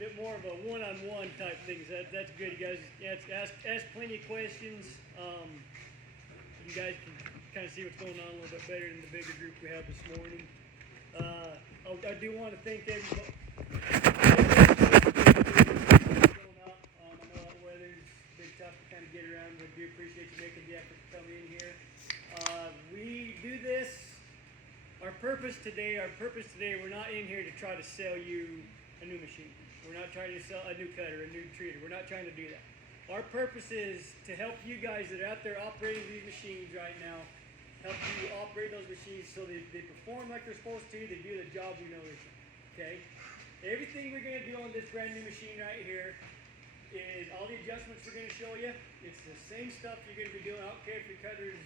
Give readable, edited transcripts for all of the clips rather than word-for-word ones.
bit more of a one-on-one type thing. So that's good. You guys ask plenty of questions. You guys can kind of see what's going on a little bit better than the bigger group we have this morning. I do want to thank everybody. I know that weather's been tough to kind of get around, but I do appreciate you making the effort to come in here. We do this. Our purpose today, we're not in here to try to sell you a new machine. We're not trying to sell a new cutter, a new treater. We're not trying to do that. Our purpose is to help you guys that are out there operating these machines right now, help you operate those machines so they perform like they're supposed to, they do the job we know they should. Okay? Everything we're going to do on this brand new machine right here is all the adjustments we're going to show you. It's the same stuff you're going to be doing. I don't care if your cutter's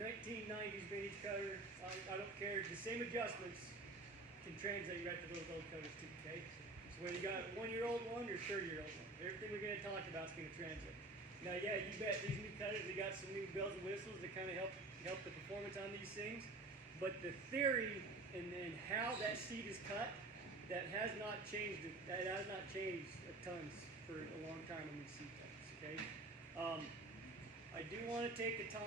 1990s vintage cutter. I don't care. The same adjustments can translate right to those old cutters too. Okay? So whether you got a 1-year-old one or 30-year-old one, everything we're going to talk about is going to translate. Now, yeah, you bet these new cutters, they got some new bells and whistles that kind of help the performance on these things. But the theory and then how that seed is cut, that has not changed. That has not changed a tons for a long time on these seed cuts. Okay. I do want to take the time.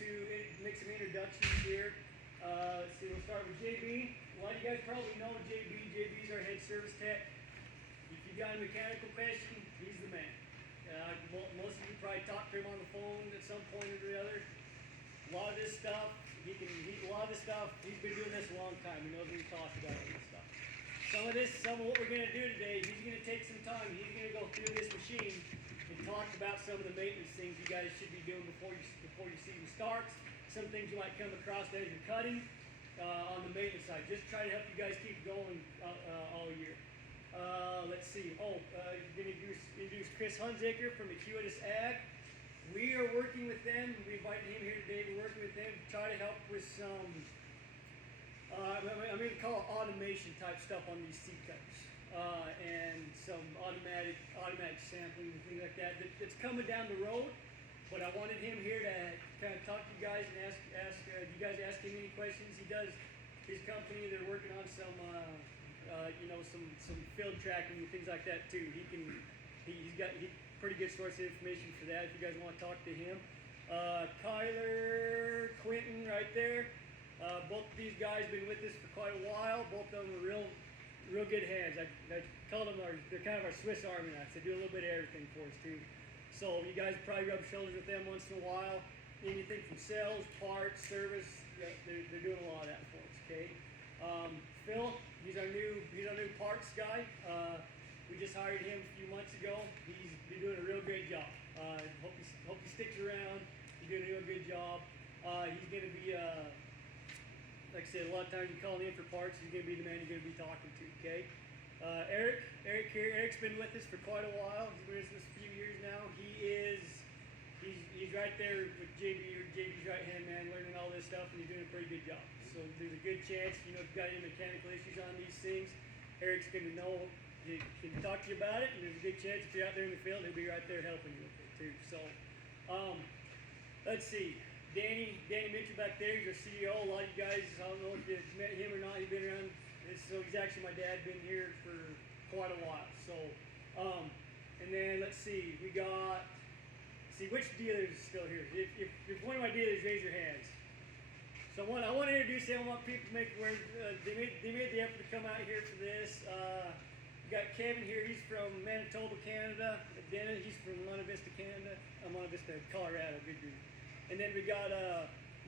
To make some introductions here. So we'll start with JB. A lot of you guys probably know JB. JB's our head service tech. If you got a mechanical question, he's the man. Most of you probably talked to him on the phone at some point or the other. A lot of this stuff, he's been doing this a long time. He knows what he's talking about all this stuff. Some of what we're going to do today, he's going to take some time. He's going to go through this machine and talk about some of the maintenance things you guys should be doing before your season starts. Some things you might come across as you're cutting on the maintenance side. Just try to help you guys keep going all year. Let's see. Going to introduce Chris Hunziker from Acuitas Ag. We are working with them. We invited him here today. We're working with them to try to help with some, I'm going to call it automation type stuff on these seed cutters. And some automatic sampling and things like that. That's coming down the road. But I wanted him here to kind of talk to you guys and ask you guys ask him any questions. He does his company. They're working on some field tracking and things like that too. He's got pretty good source of information for that if you guys want to talk to him. Kyler, Quentin right there. Both of these guys have been with us for quite a while. Both of them are real good hands. I call them they're kind of our Swiss Army knives. They do a little bit of everything for us too. So you guys probably rub shoulders with them once in a while. Anything from sales, parts, service, they're doing a lot of that for us. Okay. Phil, he's our new parts guy. We just hired him a few months ago. He's been doing a real great job. Hope he sticks around. He's doing a real good job. He's going to be, like I said, a lot of times you call him in for parts. He's going to be the man you're going to be talking to. Okay. Eric here. Eric's been with us for quite a while. He's been with us a few years now. He's right there with JB's right hand man, learning all this stuff, and he's doing a pretty good job. So there's a good chance, if you've got any mechanical issues on these things, Eric's going to know, he can talk to you about it, and there's a good chance if you're out there in the field, he'll be right there helping you with it too. So, let's see. Danny Mitchell back there, he's our CEO. A lot of you guys, I don't know if you've met him or not, he's been around. So he's actually my dad, been here for quite a while. So, and then let's see, we got, which dealers is still here? If one of my dealers, raise your hands. So I want to introduce them. I want people to make aware. They made the effort to come out here for this. We got Kevin here. He's from Manitoba, Canada. Dennis, he's from Monte Vista, Canada. Monte Vista, Colorado. Good dude. And then we got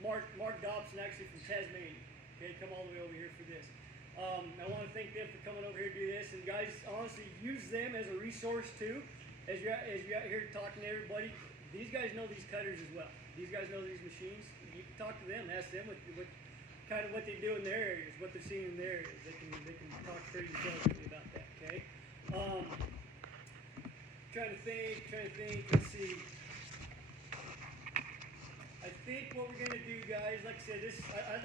Mark Dobson, actually from Tasmania. Okay, come all the way over here for this. I want to thank them for coming over here to do this. And guys, honestly, use them as a resource too. As you're out here talking to everybody, these guys know these cutters as well. These guys know these machines. You can talk to them, ask them what they do in their areas, what they're seeing in their areas. They can talk pretty intelligently about that. Okay. Trying to think. Let's see. I think what we're gonna do, guys, like I said,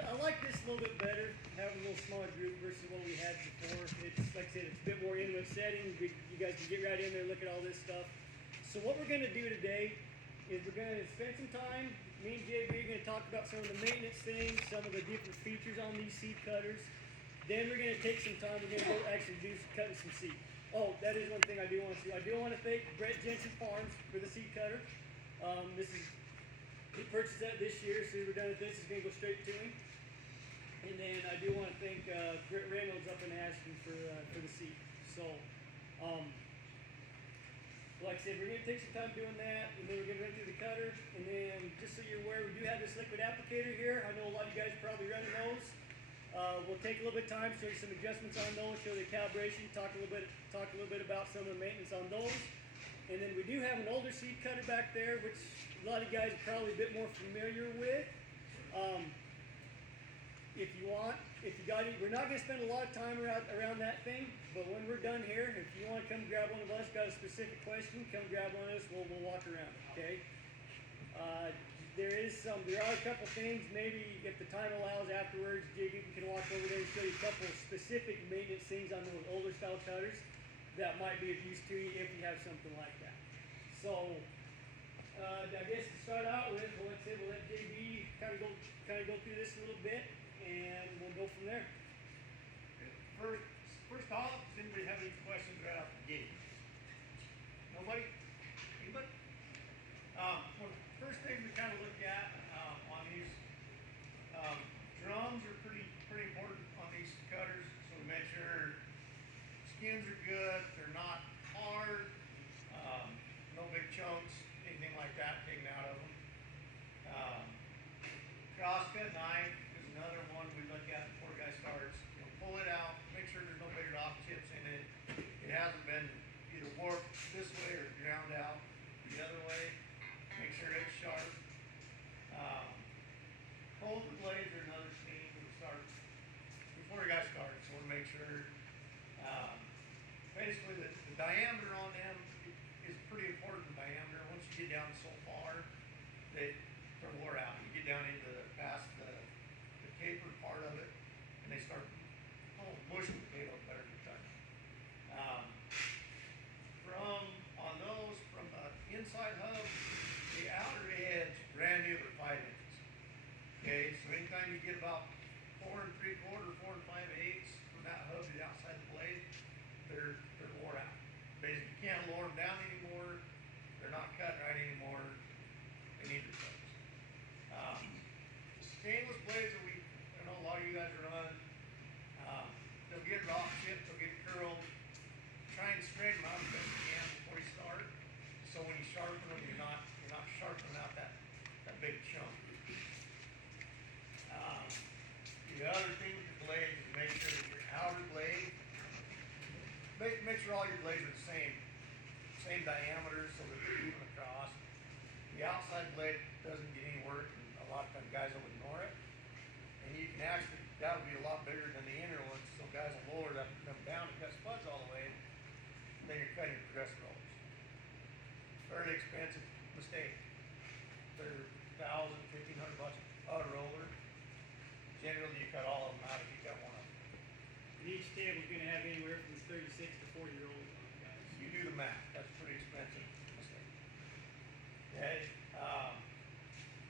I like this a little bit better, having a little smaller group versus what we had before. It's like I said, it's a bit more intimate setting. You guys can get right in there, look at all this stuff. So what we're gonna do today is we're gonna spend some time. Me and JB are gonna talk about some of the maintenance things, some of the different features on these seed cutters. Then we're gonna take some time. We're gonna go actually do cutting some seed. Oh, that is one thing I do want to do. I do want to thank Brett Jensen Farms for the seed cutter. He purchased that this year, so we're done with this. It's gonna go straight to him. And then I do want to thank Britt Reynolds up in Ashton for the seed. So, like I said, we're gonna take some time doing that, and then we're gonna run through the cutter. And then, just so you're aware, we do have this liquid applicator here. I know a lot of you guys are probably running those. We'll take a little bit of time, show you some adjustments on those, show the calibration, talk a little bit about some of the maintenance on those. And then we do have an older seed cutter back there, which a lot of you guys are probably a bit more familiar with. If you got it, we're not going to spend a lot of time around that thing, but when we're done here, if you want to come grab one of us, got a specific question, come grab one of us, we'll walk around, okay? There are a couple things, maybe if the time allows afterwards, JB can walk over there and show you a couple specific maintenance things on those older style cutters that might be of use to you if you have something like that. So, I guess to start out with, we'll let JB kind of go through this a little bit, and we'll go from there. First off, does anybody have any questions right out the gate? Nobody? Anybody? Well, first thing we kind of look at on these drums are pretty important on these cutters. So we make sure skins are good, they're not hard, no big chunks, anything like that taken out of them. Crosscut knife is another one we look at before a guy starts. Pull it out, make sure there's no big rock chips in it. It hasn't been either warped this way or ground out the other way. Make sure it's sharp. Holder blades are another thing before a guy starts. So we'll make sure basically the diameter on them is pretty important diameter. Once you get down so far, they're wore out. You get down into past the tapered part of it, and they start bush potato better to cut. On those, from the inside hub, the outer edge, brand new, they're 5 inches. Okay, so anytime you get about 4 3/4, 4 5/8 from that hub to the outside of the blade, they're wore out. Basically, you can't lower them down anymore. They're not cutting right anymore. They need replaced. Stainless blades that I know a lot of you guys are running. They'll get rock chipped, they'll get curled. Try and straighten them out as best you can before you start. So when you sharpen them, you're not sharpening out that big chunk. The other thing with your blade is make sure that your outer blade, make sure all your blades are the same diameter so that they're even across. The outside blade doesn't get any work, and a lot of times guys will ignore it. And you can actually, that would be a lot bigger than the inner ones, so guys will lower that and come down and cut spuds all the way, and then you're cutting progressive rollers. Fairly expensive mistake. They're $1,000, $1,500 a roller. Generally, you cut all of them out if you cut one of them. And each table is going to have anywhere from 36 to 40-year-olds on it, guys. You do the math. That's a pretty expensive mistake. Okay.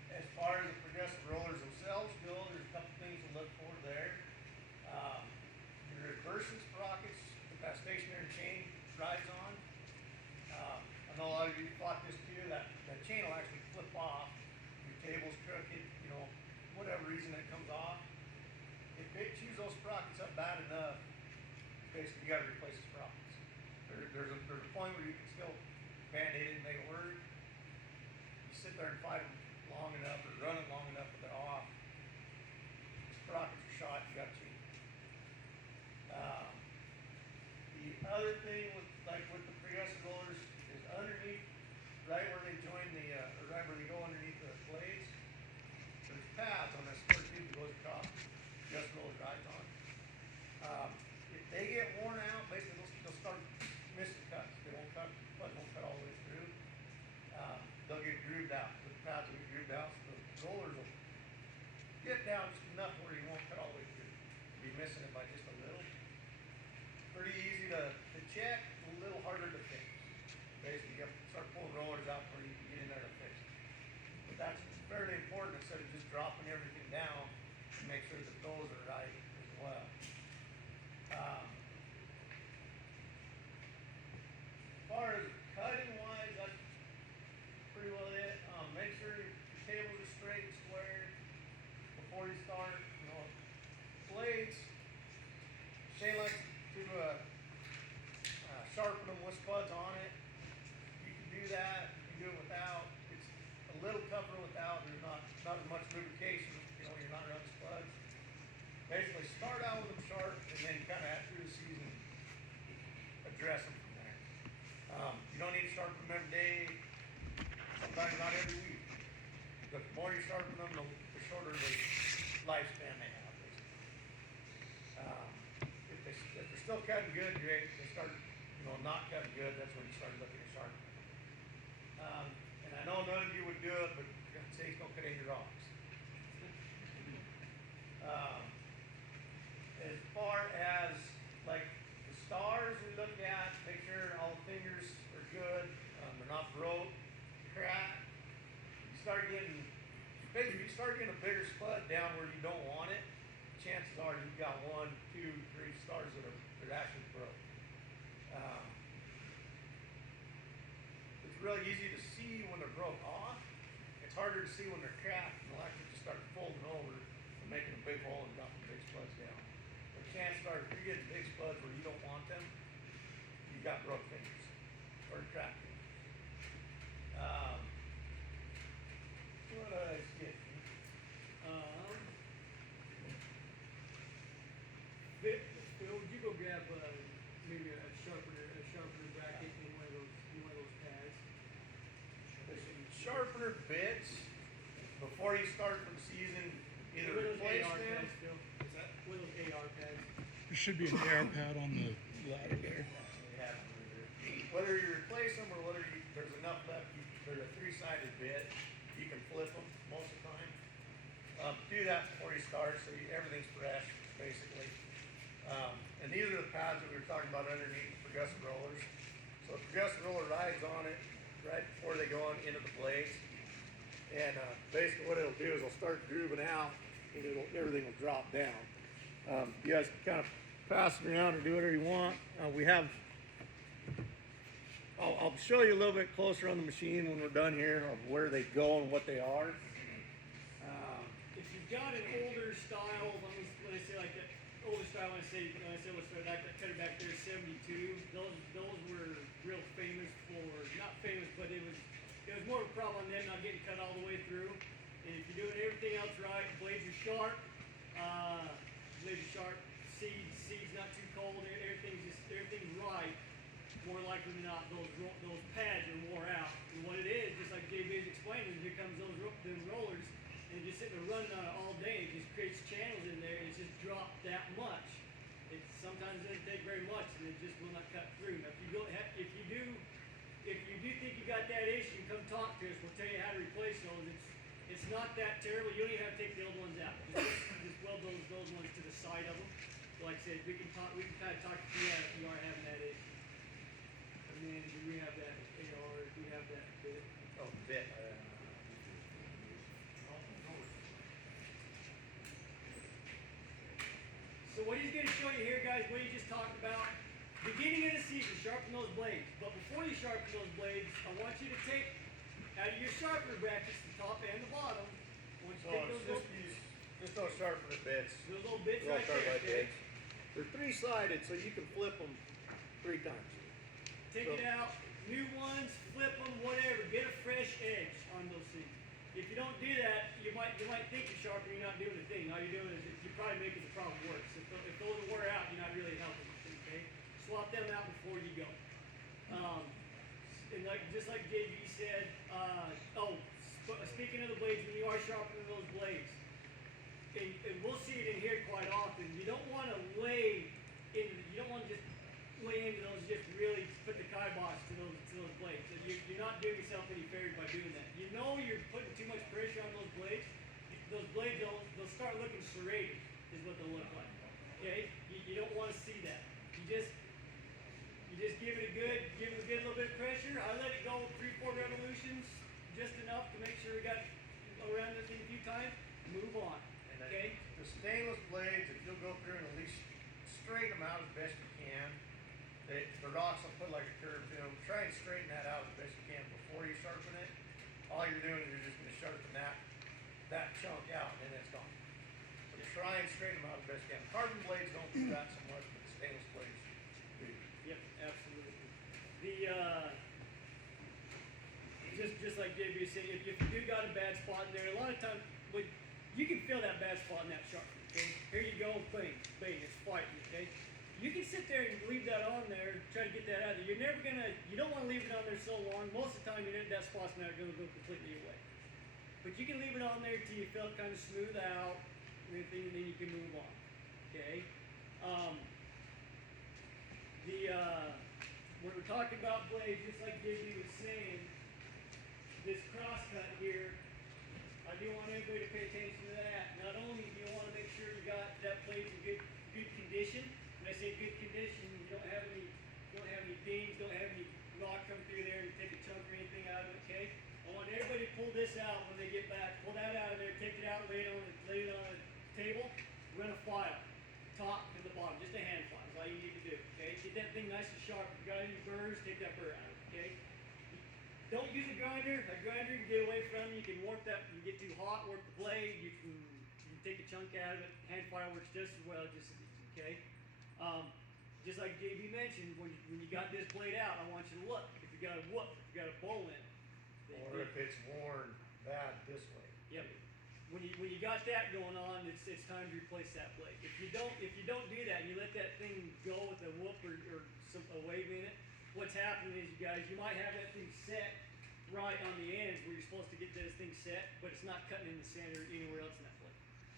As far as the progressive rollers themselves go, there's a couple things to look for there. Your reversing sprockets, that stationary chain rides on. I know a lot of you thought this too, that chain will actually flip off. Your table's crooked, whatever reason it comes off. If it chews those sprockets up bad enough, basically you got to replace the sprockets. There's a point where you can still band-aid it and make it work. You sit there and fight them long enough or run it long enough that they're off. Sprockets are shot, you got to change. The other thing with the progressive rollers is underneath, right where they join right where they go underneath the blades, there's pads on this square tube that goes across progressive rollers rides on. If they get worn out, basically they'll start missing cuts. They won't cut, but won't cut all the way through. They'll get grooved out. The pads will get grooved out, so the rollers will get down just enough where you won't cut all the way through. You'll be missing it by just a little. Pretty easy to check, a little harder to fix. Basically, you have to start pulling rollers out before you can get in there to fix it. But that's fairly important instead of just dropping everything down to make sure that those are right as well. lifespan they have, basically. If they're still cutting good, great. If they start, not cutting good, that's when you start looking at sharpening. And I know none of you would do it, but for God's sakes, don't cut any rocks. As far as like the stars we look at, make sure all the fingers are good, they're not broke, cracked. You start getting a bigger spud down where you don't want it, chances are you've got 1, 2, 3 stars that are actually broke. It's really easy to see when they're broke off. It's harder to see when they're cracked, and they'll actually just start folding over and making a big hole and dropping big spuds down. But chances are, if you're getting big spuds where you don't want them, you've got broke fingers or cracked fingers. What did I skip? Phil, would you go grab maybe a sharpener bracket in one of those pads? Sharpener bits before you start for the season, either What are those replace AR them. pads, Phil? Is that? What are those AR pads? There should be an air pad on the ladder there. Whether you replace them or whether there's enough left, they're a 3-sided bit. You can flip them most of the time. Do that before you start, so everything's fresh, basically. And these are the pads that we were talking about underneath the progressive rollers. So the progressive roller rides on it right before they go on into the blades. And basically what it'll do is it'll start grooving out, and everything will drop down. You guys can kind of pass it around or do whatever you want. I'll show you a little bit closer on the machine when we're done here of where they go and what they are. If you've got an older style, when I say like that older style, when I say older style, like that cutter back there, 72. Those were real famous for, not famous, but it was more of a problem on them not getting cut all the way through. And if you're doing everything else right, blades are sharp, seeds not too cold, everything's right. More likely than not, those pads are wore out. And what it is, just like JB's explaining, here comes those rollers, and just sitting there running on it all day, it just creates channels in there, and it's just dropped that much. It sometimes doesn't take very much, and it just will not cut through. Now, if you do think you got that issue, come talk to us. We'll tell you how to replace those. It's not that terrible. You don't even have to take the old ones out. Just weld those ones to the side of them. Like I said, we can kind of talk to you if you are having that issue. And then do we have that AR? Do we have that bit? Oh, bit. So what he's going to show you here, guys, what he just talked about, beginning of the season, sharpen those blades. But before you sharpen those blades, I want you to take out of your sharpener brackets, the top and the bottom. I want you to take those Just those sharpener bits. those little bits Little right there. carbide Okay? bits. They're 3-sided, so you can flip them 3 times. Take it out, new ones, flip them, whatever. Get a fresh edge on those things. If you don't do that, you might think you're sharp and you're not doing a thing. All you're doing is you're probably making the problem worse. If those are wore out, you're not really helping. Okay, swap them out before you go. And just like JB said, speaking of the blades, when you are sharpening those blades, and we'll see it in here quite often. You don't want to just lay into those, just really put the kibosh to those blades. You're not doing yourself any favors by doing that. You know you're putting too much pressure on those blades. Those blades, they'll start looking serrated, is what they'll look like. Okay? You don't want to see that. You just give it a good little bit of pressure. I let it go 3-4 revolutions, just enough to make sure we got around this thing a few times. Move on. Okay? The stainless blades, if you'll go through and at least straighten them out as best you can, the rocks will put like a curve to them. Try and straighten that out as best you can before you sharpen it. All you're doing is you're just going to sharpen that chunk out, and then it's gone. So try and straighten them out as best you can. Carbon blades don't do that so much, but the stainless blades do. Yep, absolutely. Just like JB said, if you do got a bad spot in there, a lot of times you can feel that bad spot in that sharpener. Okay, here you go, bang, it's fighting. Okay, you can sit there and leave that on there, try to get that out of there. You don't want to leave it on there so long. Most of the time, that spot's not going to go completely away. But you can leave it on there till you feel it kind of smooth out, anything, and then you can move on. Okay. When we're talking about blades, just like JD was saying, this cross cut here, I do want everybody to pay attention to that. Not only do you want to make sure you got that blade in good condition. When I say good condition, you don't have any dings, don't have any rock come through there and take a chunk or anything out of it. Okay. I want everybody to pull this out when they get back. Pull that out of there, take it out, lay it on the table, run a file, top to the bottom, just a hand file. That's all you need to do. Okay. Get that thing nice and sharp. If you got any burrs, take that burr out. Okay. Don't use a grinder. A grinder you can get away from. You can warp that. You get too hot, warp the blade. You can take a chunk out of it. Hand file works just as well. Just as easy. Okay. Just like JB mentioned, when you got this blade out, I want you to look. If you got a whoop, if you got a bowl in it. Or if it's worn bad this way. Yep. When you got that going on, it's time to replace that blade. If you don't do that and you let that thing go with a whoop or a wave in it, what's happening is, you guys, you might have that thing set right on the ends where you're supposed to get this thing set, but it's not cutting in the center or anywhere else in that blade.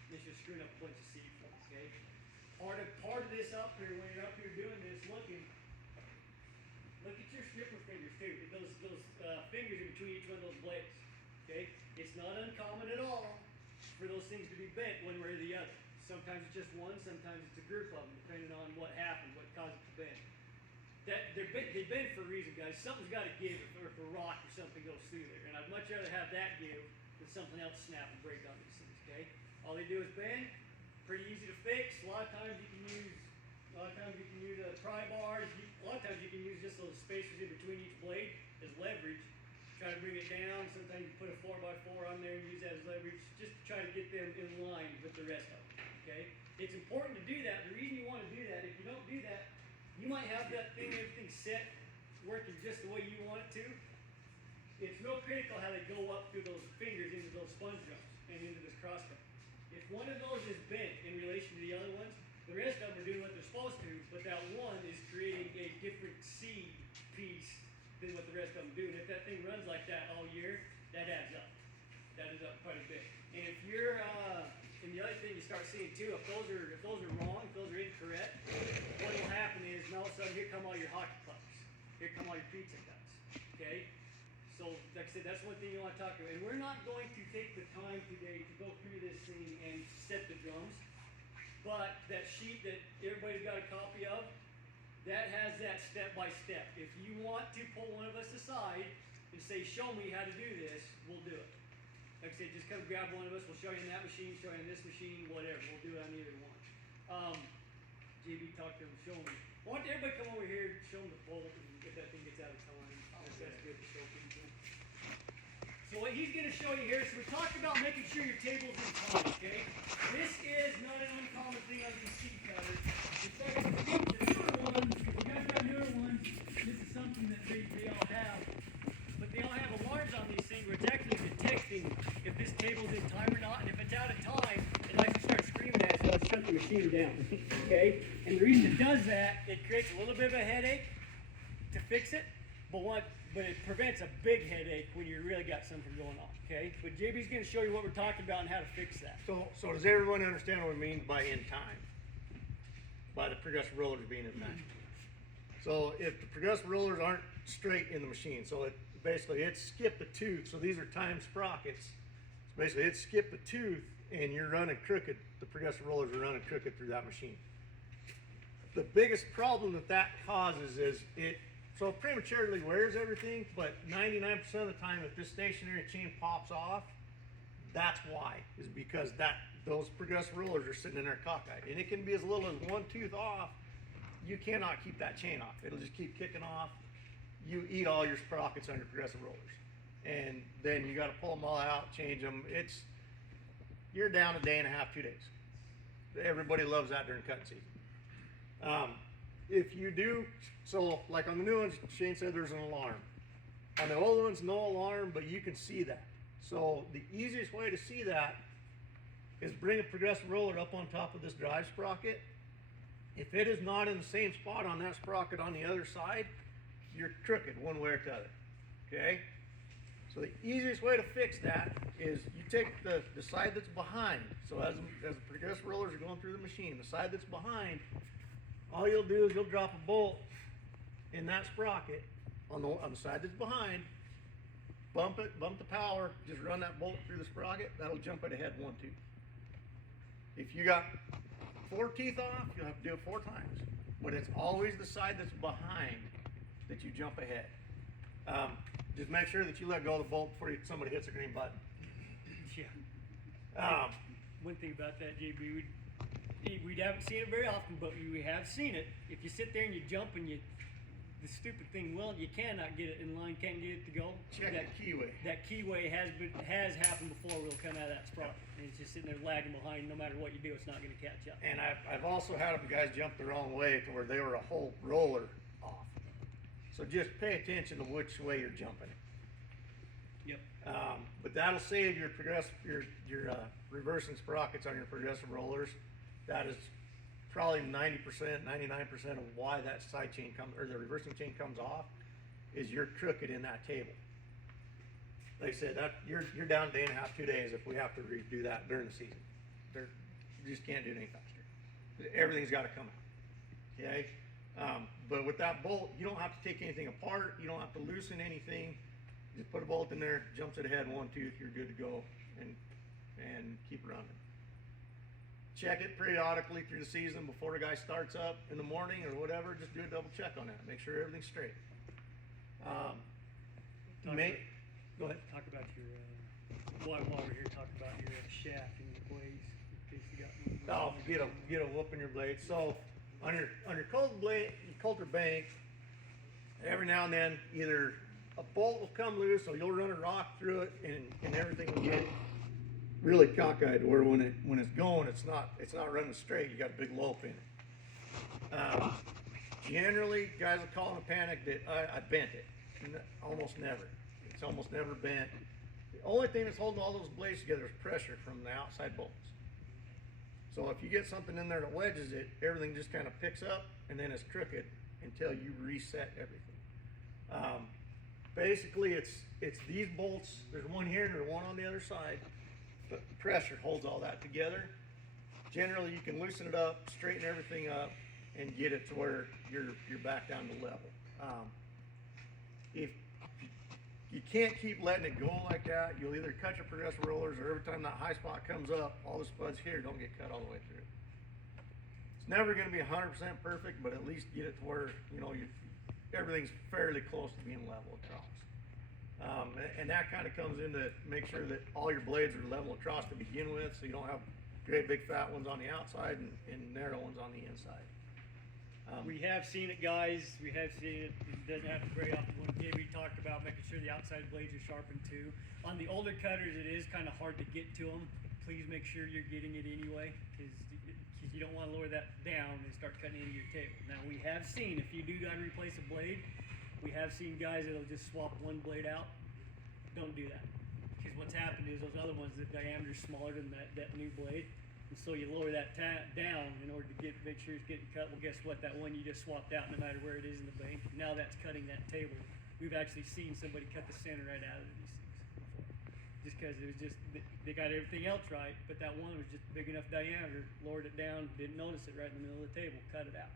And it's just screwing up a bunch of seed flow. Okay. Part of this up here, when you're up here doing this, look at your stripper fingers too. Those fingers in between each one of those blades. Okay. It's not uncommon at all for those things to be bent one way or the other. Sometimes it's just one, sometimes it's a group of them, depending on what happened, what caused it to bend. They bend for a reason, guys. Something's got to give if a rock or something goes through there. And I'd much rather have that give than something else snap and break on these things. Okay. All they do is bend. Pretty easy to fix. A lot of times you can use pry bars. A lot of times you can use just those spacers in between each blade as leverage. Try to bring it down. Sometimes you put a 4x4 on there and use that as leverage, just to try to get them in line with the rest of them. Okay. It's important to do that. The reason you want to do that, if you don't do that, you might have that thing, everything set, working just the way you want it to. It's real critical how they go up through those fingers into those sponge drums and into this cross cut. If one of those is bent in relation to the other ones, the rest of them are doing what they're supposed to, but that one is creating a different seed piece than what the rest of them do. And if that thing runs like that all year, that adds up. That adds up quite a bit. And if you're, and the other thing you start seeing too, if those are wrong, if those are incorrect, what will happen is, now all of a sudden, here come all your hockey pucks. Here come all your pizza cuts. Okay? So, like I said, that's one thing you want to talk about. And we're not going to take the time today to go through this thing and set the drums. But that sheet that everybody's got a copy of, that has that step by step. If you want to pull one of us aside and say, show me how to do this, we'll do it. Like I said, just come grab one of us. We'll show you in that machine, show you in this machine, whatever. We'll do it on either one. JB talked to him, show me. I want everybody to come over here, show them the bolt, and if that thing gets out of time. That's good to show people. So what he's going to show you here, so we talked about making sure your table's in time, okay? This is not an uncommon thing on these seed cutters. In fact, the newer ones, if you guys got newer ones, this is something that they all have. But they all have alarms on these things where it's actually detecting if this table's in time or not, and if it's out of time, it likes to start screaming at you, so shut the machine down, okay? And the reason it does that, it creates a little bit of a headache to fix it, but it prevents a big headache when you really got something going on, okay? But JB's going to show you what we're talking about and how to fix that. So does everyone understand what we mean by in time? By the progressive rollers being in time. So if the progressive rollers aren't straight in the machine, so it skipped a tooth, so these are time sprockets. So basically it skipped a tooth and you're running crooked, the progressive rollers are running crooked through that machine. The biggest problem that causes is it prematurely wears everything, but 99% of the time if this stationary chain pops off, that's why, is because those progressive rollers are sitting in there cockeyed. And it can be as little as one tooth off. You cannot keep that chain off. It'll just keep kicking off. You eat all your sprockets on your progressive rollers. And then you gotta pull them all out, change them. You're down a day and a half, 2 days. Everybody loves that during cutting season. If you do, so like on the new ones, Shane said there's an alarm. On the old ones, no alarm, but you can see that. So the easiest way to see that is bring a progressive roller up on top of this drive sprocket. If it is not in the same spot on that sprocket on the other side, you're crooked one way or the other, okay? So the easiest way to fix that is you take the side that's behind. So as the progressive rollers are going through the machine, the side that's behind, all you'll do is you'll drop a bolt in that sprocket on the side that's behind, bump the power, just run that bolt through the sprocket, that'll jump it ahead 1 tooth. If you got 4 teeth off, you'll have to do it 4 times. But it's always the side that's behind that you jump ahead. Just make sure that you let go of the bolt before somebody hits the green button. Yeah. One thing about that, JB, we haven't seen it very often, but we have seen it. If you sit there and you jump and the stupid thing you cannot get it in line, can't get it to go. Check that keyway. That keyway has happened before. We'll come out of that sprocket, and it's just sitting there lagging behind. No matter what you do, it's not going to catch up. And I've also had them guys jump the wrong way to where they were a whole roller off. So just pay attention to which way you're jumping it. Yep. But that'll save your reversing sprockets on your progressive rollers. That is probably 90%, 99% of why that side chain comes, or the reversing chain comes off, is you're crooked in that table. Like I said, that you're down a day and a half, 2 days if we have to redo that during the season. You just can't do it any faster. Everything's got to come out. Okay. But with that bolt, you don't have to take anything apart. You don't have to loosen anything. Just put a bolt in there, jumps it ahead 1 tooth, you're good to go, and keep running. Check it periodically through the season before the guy starts up in the morning or whatever. Just do a double check on that. Make sure everything's straight. Go ahead. Talk about your while we're here. Talk about your shaft and your blades in case you got. Oh, get a whoop in your blade. So on your coulter bank, every now and then either a bolt will come loose, so you'll run a rock through it, and everything will get really cockeyed, where when it's going, it's not running straight. You got a big lope in it. Generally, guys will call in a panic that I bent it. Almost never. It's almost never bent. The only thing that's holding all those blades together is pressure from the outside bolts. So if you get something in there that wedges it, everything just kind of picks up and then it's crooked until you reset everything. Basically, it's these bolts. There's one here and there's one on the other side. But pressure holds all that together. Generally, you can loosen it up, straighten everything up, and get it to where you're back down to level. If you can't keep letting it go like that, you'll either cut your progressive rollers, or every time that high spot comes up, all the spuds here don't get cut all the way through. It's never going to be 100% perfect, but at least get it to where everything's fairly close to being level across. And that kind of comes into make sure that all your blades are level across to begin with, so you don't have great big fat ones on the outside and narrow ones on the inside. We have seen it, guys. We have seen it. It doesn't happen very often. When JB talked about making sure the outside blades are sharpened too. On the older cutters, it is kind of hard to get to them. Please make sure you're getting it anyway, because you don't want to lower that down and start cutting into your table. Now, we have seen, if you do got to replace a blade, we have seen guys that'll just swap one blade out. Don't do that, because what's happened is those other ones, the diameter's smaller than that new blade. And so you lower that down in order to make sure it's getting cut. Well, guess what? That one you just swapped out, no matter where it is in the bank, now that's cutting that table. We've actually seen somebody cut the center right out of these things before. Just because it was they got everything else right, but that one was just big enough diameter, lowered it down, didn't notice it right in the middle of the table, cut it out.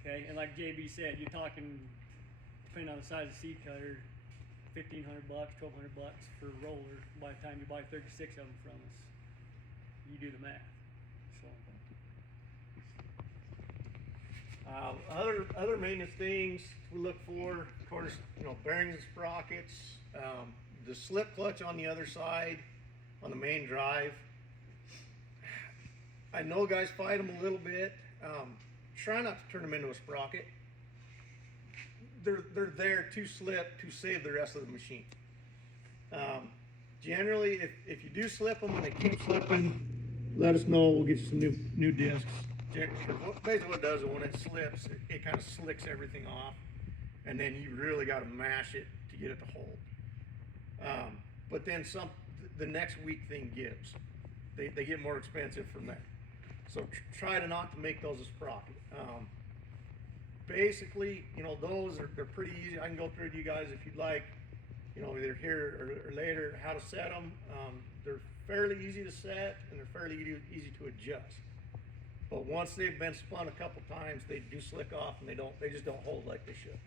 Okay, and like JB said, you're talking, depending on the size of the seed cutter, $1,500, $1,200 for a roller by the time you buy 36 of them from us. You do the math. So. Other maintenance things we look for, of course, bearings and sprockets, the slip clutch on the other side, on the main drive. I know guys fight them a little bit. Try not to turn them into a sprocket. They're there to slip to save the rest of the machine. Generally, if you do slip them and they keep slipping, let us know. We'll get you some new discs. Basically what it does is when it slips, it kind of slicks everything off, and then you really got to mash it to get it to hold. But then the next weak thing gives. They get more expensive from there. So try to not to make those a sprocket. Basically, those they're pretty easy. I can go through with you guys if you'd like. you know, either here or later, how to set them. They're fairly easy to set and they're fairly easy to adjust. But once they've been spun a couple times, they do slick off and they just don't hold like they should.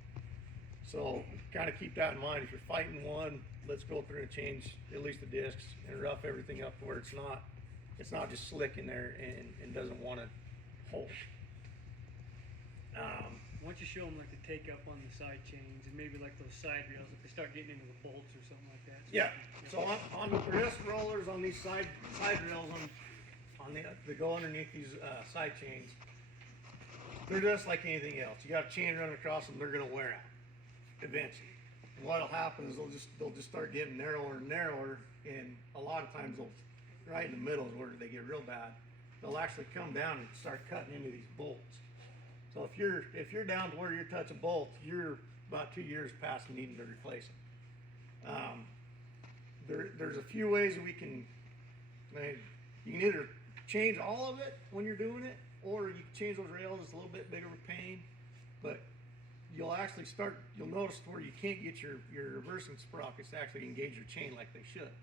So kind of keep that in mind. If you're fighting one, let's go through and change at least the discs and rough everything up to where it's not just slick in there and doesn't want to hold. Why don't you show them like the take up on the side chains and maybe like those side rails if they start getting into the bolts or something like that. Yeah. So on the progressive rollers, on these side rails, on the go underneath these side chains, they're just like anything else. You got a chain running across them, they're gonna wear out eventually. And what'll happen is they'll just start getting narrower and narrower, and a lot of times they'll right in the middle is where they get real bad. They'll actually come down and start cutting into these bolts. So if you're down to where you're touching bolts, you're about 2 years past needing to replace them. There's a few ways we can. You can either change all of it when you're doing it, or you can change those rails. It's a little bit bigger of a pain, but you'll notice where you can't get your reversing sprockets to actually engage your chain like they should,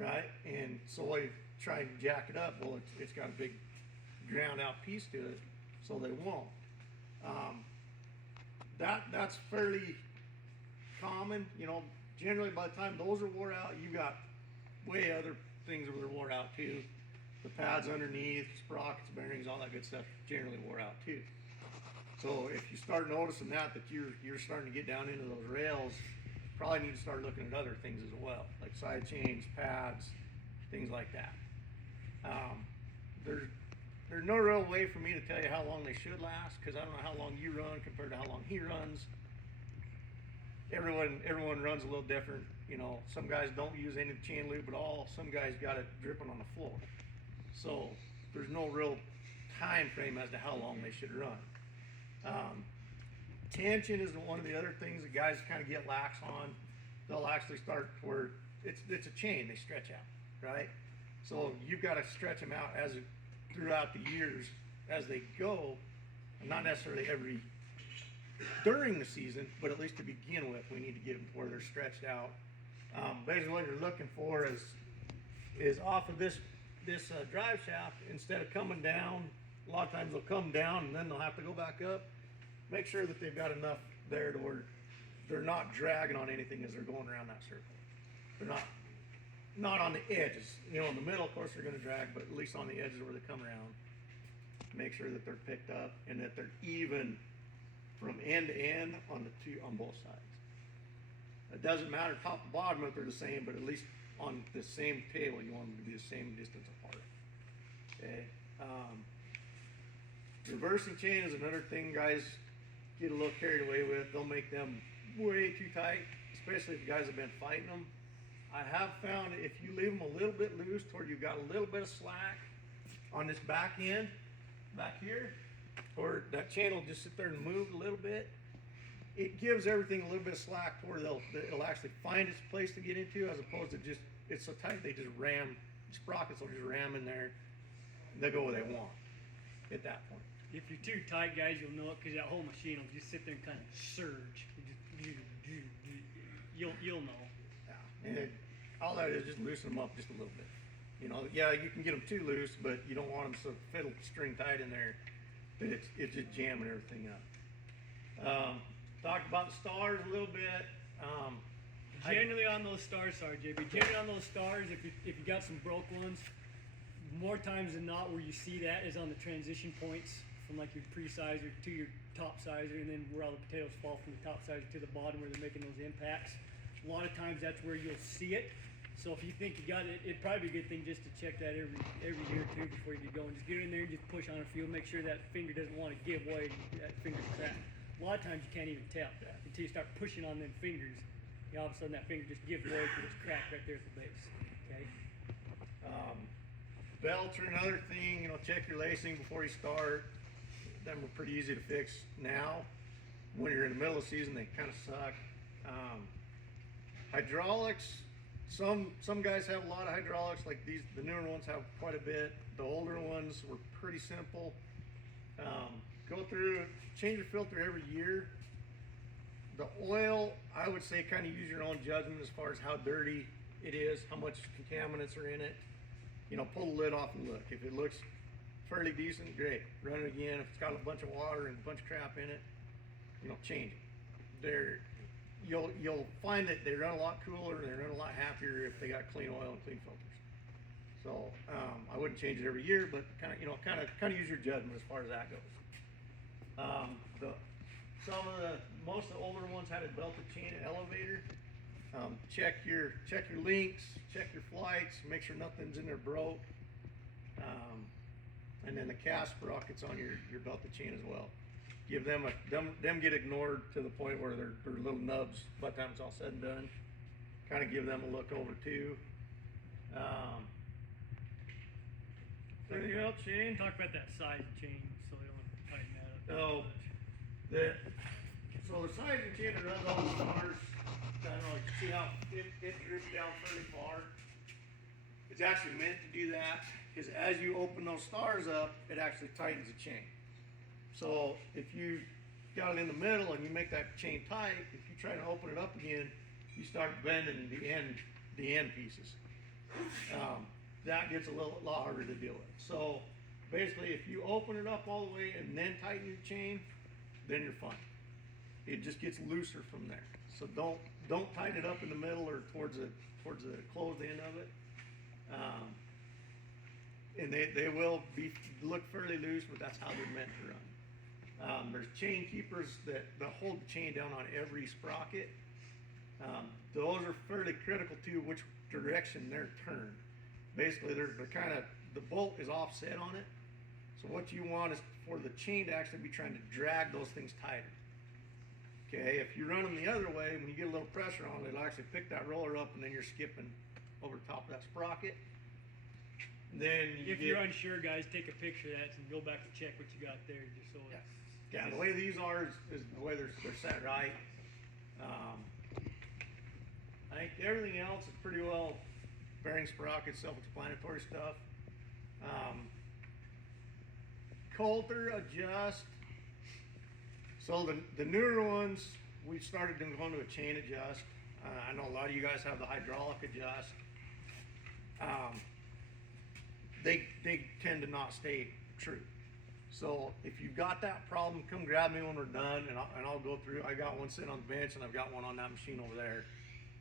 right? And so while you try and jack it up, well, it's got a big ground out piece to it, so they won't. That's fairly common. You know, generally by the time those are wore out, you got way other things that are wore out too. The pads underneath, sprockets, bearings, all that good stuff generally wore out too. So if you start noticing that you're starting to get down into those rails, probably need to start looking at other things as well, like side chains, pads, things like that. There's no real way for me to tell you how long they should last, because I don't know how long you run compared to how long he runs. Everyone runs a little different. You know, some guys don't use any chain lube at all. Some guys got it dripping on the floor. So there's no real time frame as to how long they should run. Tension is one of the other things that guys kind of get lax on. They'll actually start where it's a chain, they stretch out, right? So you've got to stretch them out throughout the years as they go, and not necessarily during the season, but at least to begin with, we need to get them to where they're stretched out. Basically what you're looking for is off of this drive shaft, instead of coming down, a lot of times they'll come down and then they'll have to go back up. Make sure that they've got enough there to where they're not dragging on anything as they're going around that circle. They're not on the edges. You know, in the middle, of course, they're going to drag, but at least on the edges where they come around, make sure that they're picked up and that they're even from end to end on both sides. It doesn't matter top to bottom if they're the same, but at least on the same table, you want them to be the same distance apart. Okay. Reversing chain is another thing guys get a little carried away with. They'll make them way too tight, especially if you guys have been fighting them. I have found if you leave them a little bit loose to where you've got a little bit of slack on this back end, back here, or that chain will just sit there and move a little bit. It gives everything a little bit of slack to where it'll actually find its place to get into, as opposed to just, it's so tight they just ram, sprockets will just ram in there, and they'll go where they want at that point. If you're too tight, guys, you'll know it because that whole machine will just sit there and kind of surge. You'll know. Yeah. And all that is just loosen them up just a little bit. You know, yeah, you can get them too loose, but you don't want them so fiddle string tight in there that it's just jamming everything up. Talked about the stars a little bit. Generally on those stars, sorry, JB. Generally on those stars, if you got some broke ones, more times than not, where you see that is on the transition points from like your pre-sizer to your top sizer, and then where all the potatoes fall from the top sizer to the bottom where they're making those impacts. A lot of times that's where you'll see it. So if you think you got it, it'd probably be a good thing just to check that every year or two before you get going. Just get in there and just push on a feel, make sure that finger doesn't want to give way, that finger's cracked. A lot of times you can't even tell until you start pushing on them fingers. You know, all of a sudden that finger just gives way because it's cracked right there at the base. Okay. Belts are another thing. You know, check your lacing before you start. Them are pretty easy to fix now. When you're in the middle of the season, they kind of suck. Hydraulics. Some guys have a lot of hydraulics, like the newer ones have quite a bit. The older ones were pretty simple. Go through, change your filter every year. The oil, I would say kind of use your own judgment as far as how dirty it is, how much contaminants are in it. You know, pull the lid off and look. If it looks fairly decent, great. Run it again. If it's got a bunch of water and a bunch of crap in it, you know, change it. You'll find that they run a lot cooler and they run a lot happier if they got clean oil and clean filters. So I wouldn't change it every year, but kind of use your judgment as far as that goes. Most of the older ones had a belted chain and elevator. Check your links, check your flights, make sure nothing's in there broke. And then the cast sprockets on your belted chain as well. Give them them get ignored to the point where they're little nubs by the time it's all said and done. Kind of give them a look over too. Anything else, Shane? Talk about that size chain so they don't tighten that up. Oh, so the size of the chain that runs all the stars, I don't know, you see how it drifts down fairly far? It's actually meant to do that, because as you open those stars up, it actually tightens the chain. So if you got it in the middle and you make that chain tight, if you try to open it up again, you start bending the end pieces. That gets a lot harder to deal with. So basically, if you open it up all the way and then tighten your chain, then you're fine. It just gets looser from there. So don't tighten it up in the middle or towards the closed end of it. And they will look fairly loose, but that's how they're meant to run. There's chain keepers that hold the chain down on every sprocket. Those are fairly critical to which direction they're turned. Basically, they're kind of, the bolt is offset on it. So what you want is for the chain to actually be trying to drag those things tighter. Okay, if you run them the other way, when you get a little pressure on it, it'll actually pick that roller up and then you're skipping over the top of that sprocket. Then if you're unsure, guys, take a picture of that and go back and check what you got there, just so it's... Yeah, the way these are is the way they're set right. I think everything else is pretty well bearing sprocket, self-explanatory stuff. Coulter adjust. So the newer ones, we started them going to a chain adjust. I know a lot of you guys have the hydraulic adjust. They tend to not stay true. So if you've got that problem, come grab me when we're done, and I'll go through. I got one sitting on the bench, and I've got one on that machine over there.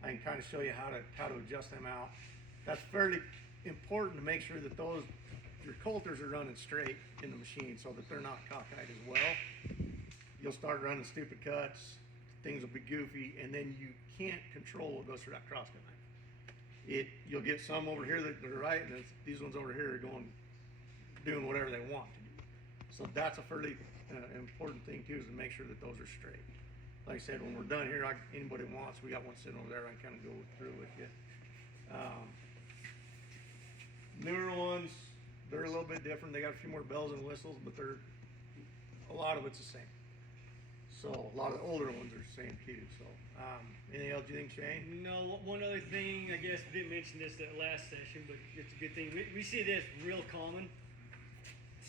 I can kind of show you how to adjust them out. That's fairly important to make sure that your coulters are running straight in the machine, so that they're not cockeyed as well. You'll start running stupid cuts, things will be goofy, and then you can't control what goes through that crosscut knife. You'll get some over here that are right, and these ones over here are doing whatever they want to do. So that's a fairly important thing too, is to make sure that those are straight. Like I said, when we're done here, anybody wants, we got one sitting over there, I can kind of go through with you. Newer ones, they're a little bit different. They got a few more bells and whistles, but a lot of it's the same. So a lot of the older ones are the same too. So anything else you think, Shane? No, one other thing, I guess I didn't mention this at last session, but it's a good thing. We see this real common.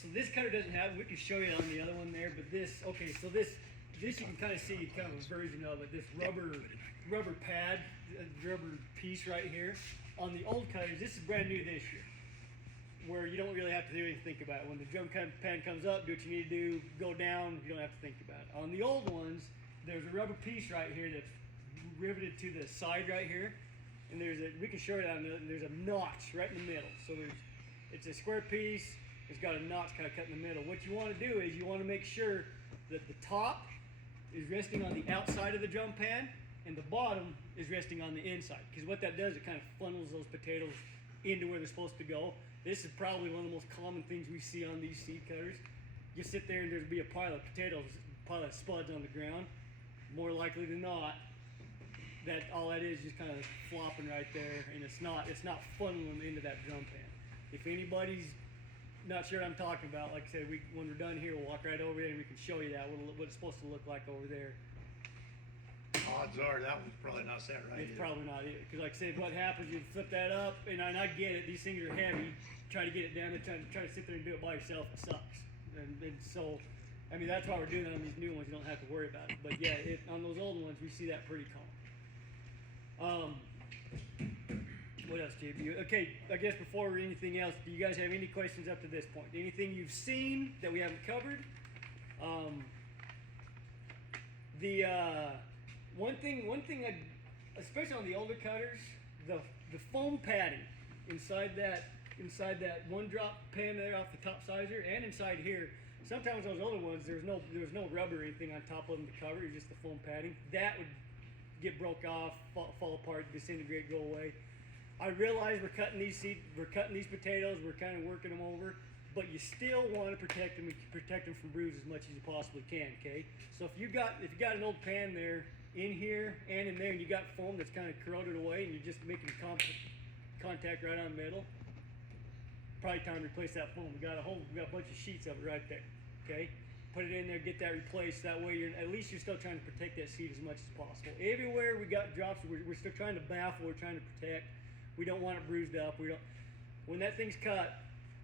So this cutter doesn't have, we can show you on the other one there, but this, okay, so this you can kind of see kind of a version of it. This rubber pad, rubber piece right here. On the old cutters, this is brand new this year, where you don't really have to do anything, think about it. When the drum pan comes up, do what you need to do, go down, you don't have to think about it. On the old ones, there's a rubber piece right here that's riveted to the side right here, and we can show it out, there's a notch right in the middle. So it's a square piece, it's got a notch kind of cut in the middle. What you want to do is you want to make sure that the top is resting on the outside of the drum pan, and the bottom is resting on the inside. Because what that does, it kind of funnels those potatoes into where they're supposed to go. This is probably one of the most common things we see on these seed cutters. You sit there and there'll be a pile of potatoes, a pile of spuds on the ground. More likely than not, that all that is just kind of flopping right there, and it's not funneling into that drum pan. If anybody's not sure what I'm talking about, like I said, when we're done here, we'll walk right over there and we can show you that, what it's supposed to look like over there. Odds are that one's probably not set right. It's either. probably not it, because like I said, what happens, you flip that up, and I get it, these things are heavy, try to get it down, and try to sit there and do it by yourself, it sucks. And so I mean, that's why we're doing it on these new ones. You don't have to worry about it. But yeah, on those old ones, we see that pretty common. What else, JB? Okay, I guess before we anything else, do you guys have any questions up to this point? Anything you've seen that we haven't covered? One thing, especially on the older cutters, the foam padding inside that one drop pan there off the top sizer and inside here. Sometimes those older ones, there was no rubber or anything on top of them to cover. It was just the foam padding. That would get broke off, fall apart, disintegrate, go away. I realize we're cutting these potatoes, we're kind of working them over, but you still want to protect them from bruise as much as you possibly can. Okay, so if you got an old pan there in here and in there, and you got foam that's kind of corroded away, and you're just making contact right on the middle, probably time to replace that foam. We got a bunch of sheets of it right there. Okay, put it in there, get that replaced. That way, at least you're still trying to protect that seed as much as possible. Everywhere we got drops, we're still trying to baffle. We're trying to protect. We don't want it bruised up. When that thing's cut,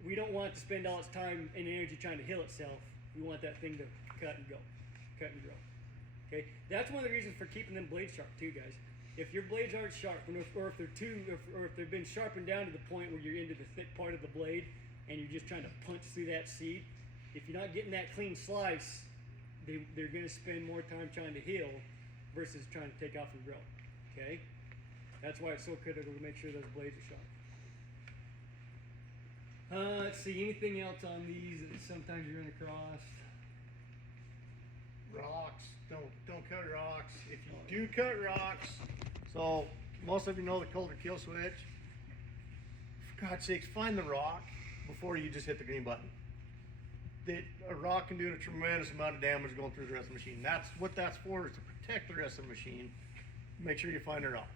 we don't want it to spend all its time and energy trying to heal itself. We want that thing to cut and go. Okay, that's one of the reasons for keeping them blades sharp too, guys. If your blades aren't sharp, or if they've been sharpened down to the point where you're into the thick part of the blade and you're just trying to punch through that seed, if you're not getting that clean slice, they're going to spend more time trying to heal versus trying to take off and grow. Okay, that's why it's so critical to make sure those blades are sharp. Let's see, anything else on these that sometimes you run across? Rocks, don't cut rocks. If you do cut rocks, so most of you know the coulter kill switch. For God's sakes, find the rock before you just hit the green button. A rock can do a tremendous amount of damage going through the rest of the machine. That's what that's for, is to protect the rest of the machine. Make sure you find a rock.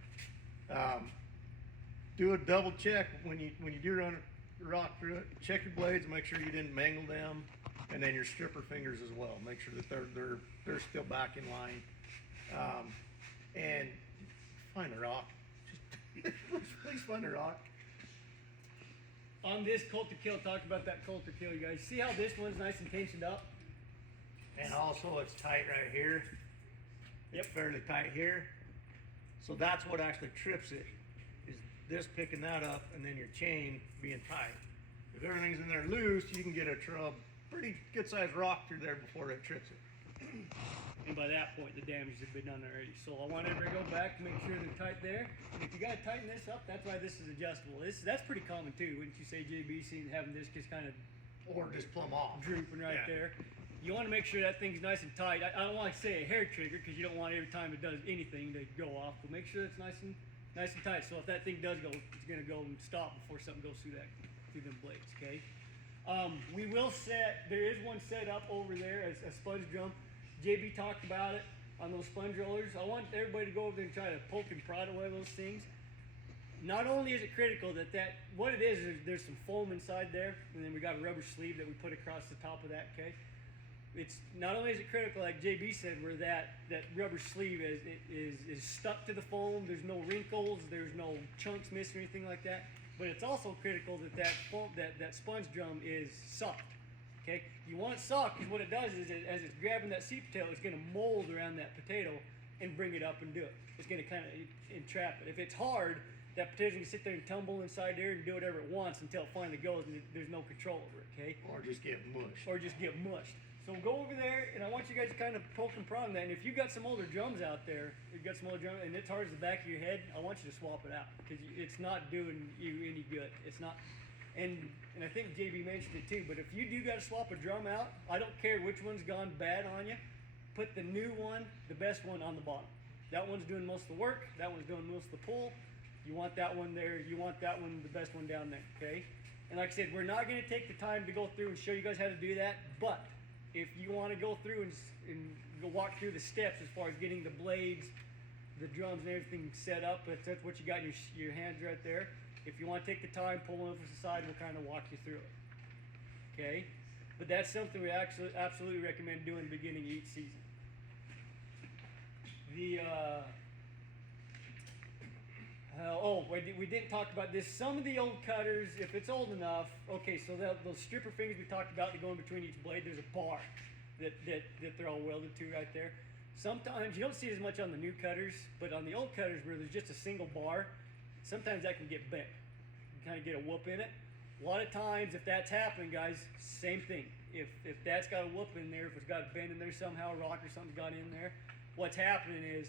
Do a double check when you do run a rock through it. Check your blades, make sure you didn't mangle them, and then your stripper fingers as well. Make sure that they're still back in line. And find a rock. Just please find a rock. On this coulter kill, talk about that coulter kill, you guys. See how this one's nice and tensioned up? And also it's tight right here. Yep. It's fairly tight here. So that's what actually trips it, is this picking that up and then your chain being tight. If everything's in there loose, you can get a pretty good sized rock through there before it trips it. And by that point, the damage has been done already. So I want everybody to go back to make sure they're tight there. And if you got to tighten this up, that's why this is adjustable. That's pretty common too, wouldn't you say, JB, seeing having this just kind of Or just plumb off. drooping right there. You want to make sure that thing's nice and tight. I don't want to say a hair trigger because you don't want every time it does anything to go off. But make sure it's nice and tight. So if that thing does go, it's going to go and stop before something goes through them blades. Okay. We will set. There is one set up over there as a sponge drum. JB talked about it on those sponge rollers. I want everybody to go over there and try to poke and prod away those things. Not only is it critical that what it is there's some foam inside there, and then we got a rubber sleeve that we put across the top of that. Okay. It's not only is it critical, like JB said, where that rubber sleeve is stuck to the foam. There's no wrinkles, there's no chunks missing or anything like that. But it's also critical that sponge drum is soft. Okay, you want it soft because what it does is as it's grabbing that seed potato, it's going to mold around that potato and bring it up and do it. It's going to kind of entrap it. If it's hard, that potato's going to sit there and tumble inside there and do whatever it wants until it finally goes and there's no control over it. Okay, Or just get mushed. So go over there, and I want you guys to kind of poke and prod that. And if you've got some older drums out there, and it's hard as the back of your head, I want you to swap it out because it's not doing you any good. It's not. And I think JB mentioned it too. But if you do got to swap a drum out, I don't care which one's gone bad on you. Put the new one, the best one, on the bottom. That one's doing most of the work. That one's doing most of the pull. You want that one there. You want that one, the best one down there. Okay. And like I said, we're not going to take the time to go through and show you guys how to do that, but if you want to go through and go walk through the steps as far as getting the blades, the drums, and everything set up, that's what you got in your hands right there. If you want to take the time, pull one over to the side, we'll kind of walk you through it. Okay? But that's something we absolutely recommend doing beginning of each season. We didn't talk about this. Some of the old cutters, if it's old enough, okay, so those stripper fingers we talked about that go in between each blade, there's a bar. that they're all welded to right there. Sometimes you don't see it as much on the new cutters, but on the old cutters where there's just a single bar, sometimes that can get bent. You kind of get a whoop in it. A lot of times, if that's happening, guys, same thing. If that's got a whoop in there, if it's got a bend in there somehow, a rock or something's got in there, what's happening is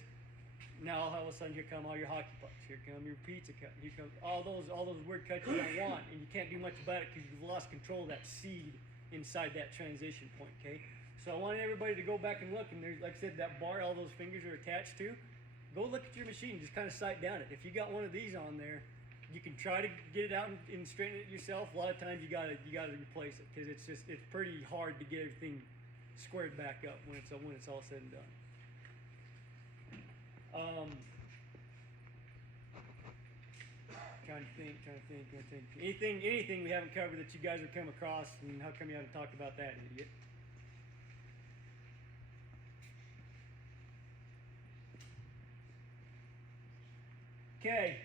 now all of a sudden here come all your hockey pucks, here come your pizza cuts, here come all those weird cuts you don't want, and you can't do much about it because you've lost control of that seed inside that transition point. Okay, so I wanted everybody to go back and look, and there's, like I said, that bar all those fingers are attached to. Go look at your machine, just kind of sight down it. If you got one of these on there, you can try to get it out and straighten it yourself. A lot of times you gotta replace it because it's pretty hard to get everything squared back up when it's all said and done. Trying to think. Anything we haven't covered that you guys have come across, and how come you haven't talked about that, idiot? Okay.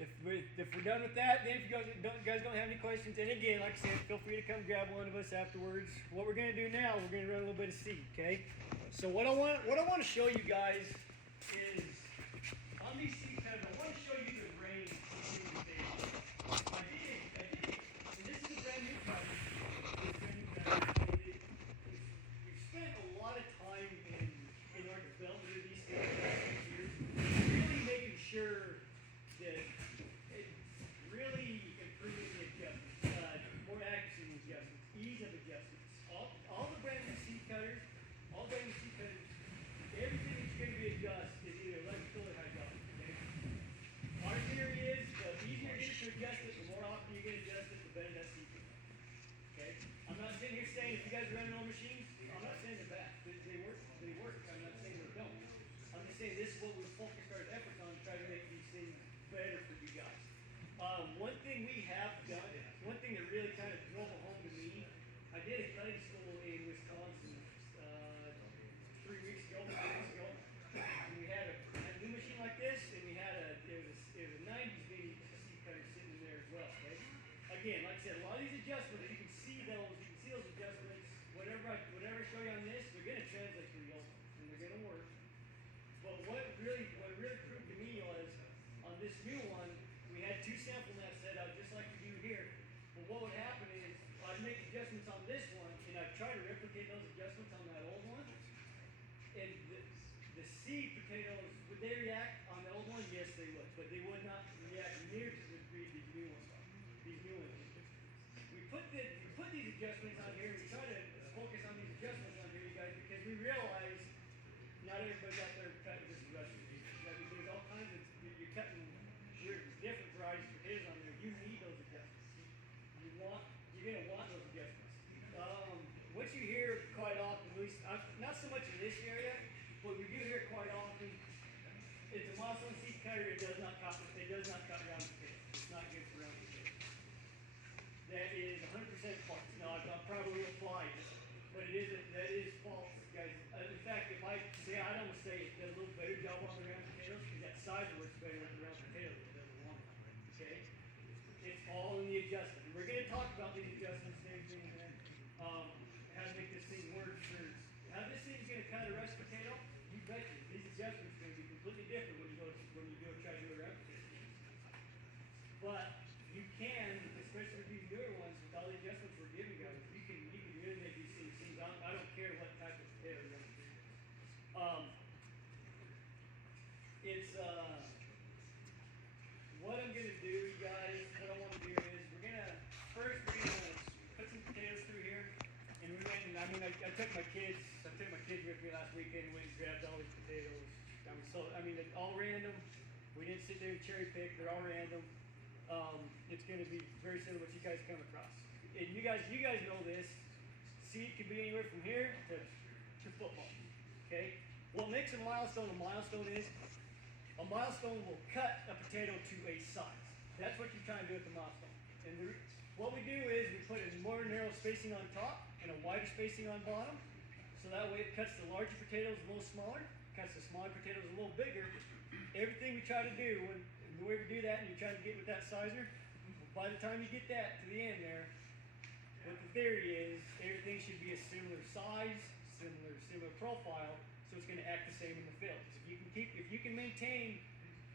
If we're done with that, then if you guys don't have any questions, and again, like I said, feel free to come grab one of us afterwards. What we're gonna do now, we're gonna run a little bit of seed, okay? So what I want to show you guys is on these seed cutters, I want to show you the range between the stages. I did, and this is a brand new cutter. We've spent a lot of time in our development of these things here, really making sure that really improving the adjustments, more accuracy in the adjustments, ease of adjustments. All the brand new seed cutters, everything that's going to be adjusted is either electrical or hydraulic. Okay? Our theory is the easier it is to adjust it, the more often you can adjust it, the better that seed can be. Okay? I'm not sitting here saying if you guys are running old machines, I'm not saying they're bad. They work. I'm not saying they don't. I'm just saying this is what we've focused our efforts on to try to make these things better for you guys. One thing we have done, one thing that really kind of drove it home to me, I did a cutting school in Wisconsin 3 weeks ago, and we had a new machine like this, and we had it was a 90s vintage seed cutter sitting in there as well. Okay? Again, like I said, a lot of these adjustments, you can see those adjustments. Whatever I show you on this, they're going to translate to the old ones, and they're going to work. But what really proved to me was on this new one, we had 2 sample nets set out just like we do here. But what would happen is I'd make adjustments on this one, and I'd try to replicate those adjustments on that old one. And the seed potatoes, would they react on the old one? Yes, they would. But they would not react near to the degree these new ones are. These new ones. We put these adjustments on here, and we try to focus on these adjustments on here, you guys, because we realize not everybody's out there cutting just the rest of these. I mean, there's all kinds of, you're cutting different varieties of potatoes on there. You need those adjustments. You're going to want those adjustments. What you hear quite often, at least not so much in this area, but we do hear quite often, it's a Milestone seed cutter. It does not cut round potatoes. It's not good for round potatoes. That is 100% false. Now, I'll probably apply it, but that is false, guys. In fact, I'd almost say it does a little better job on the round potatoes because that sizer works better with the round potatoes than it does the long one. Okay? It's all in the adjustment. And we're going to talk about these adjustments and everything in there. How to make this thing work. How this thing's going to cut a rusty potato, you bet you. These adjustments are going to be completely different when you try to do a round potato. But you can, especially with these newer ones, with all the adjustments we're giving guys, you can really make these things. I don't care what type of potato you're going to do. What I'm gonna do, you guys, what I want to do is we're gonna put some potatoes through here, and we went and I took my kids with me last weekend and went and grabbed all these potatoes. They're all random. We didn't sit there and cherry pick. They're all random. It's gonna be very similar to what you guys come across. And you guys know this. Seed can be anywhere from here to football. Okay. What makes a milestone is a milestone will cut a potato to a size. That's what you're trying to do with the milestone. And what we do is we put a more narrow spacing on top and a wider spacing on bottom. So that way it cuts the larger potatoes a little smaller, cuts the smaller potatoes a little bigger. Everything we try to do, the way we do that and you try to get with that sizer, by the time you get that to the end there, what the theory is, everything should be a similar size, similar profile, so it's going to act the same in the field. If you can maintain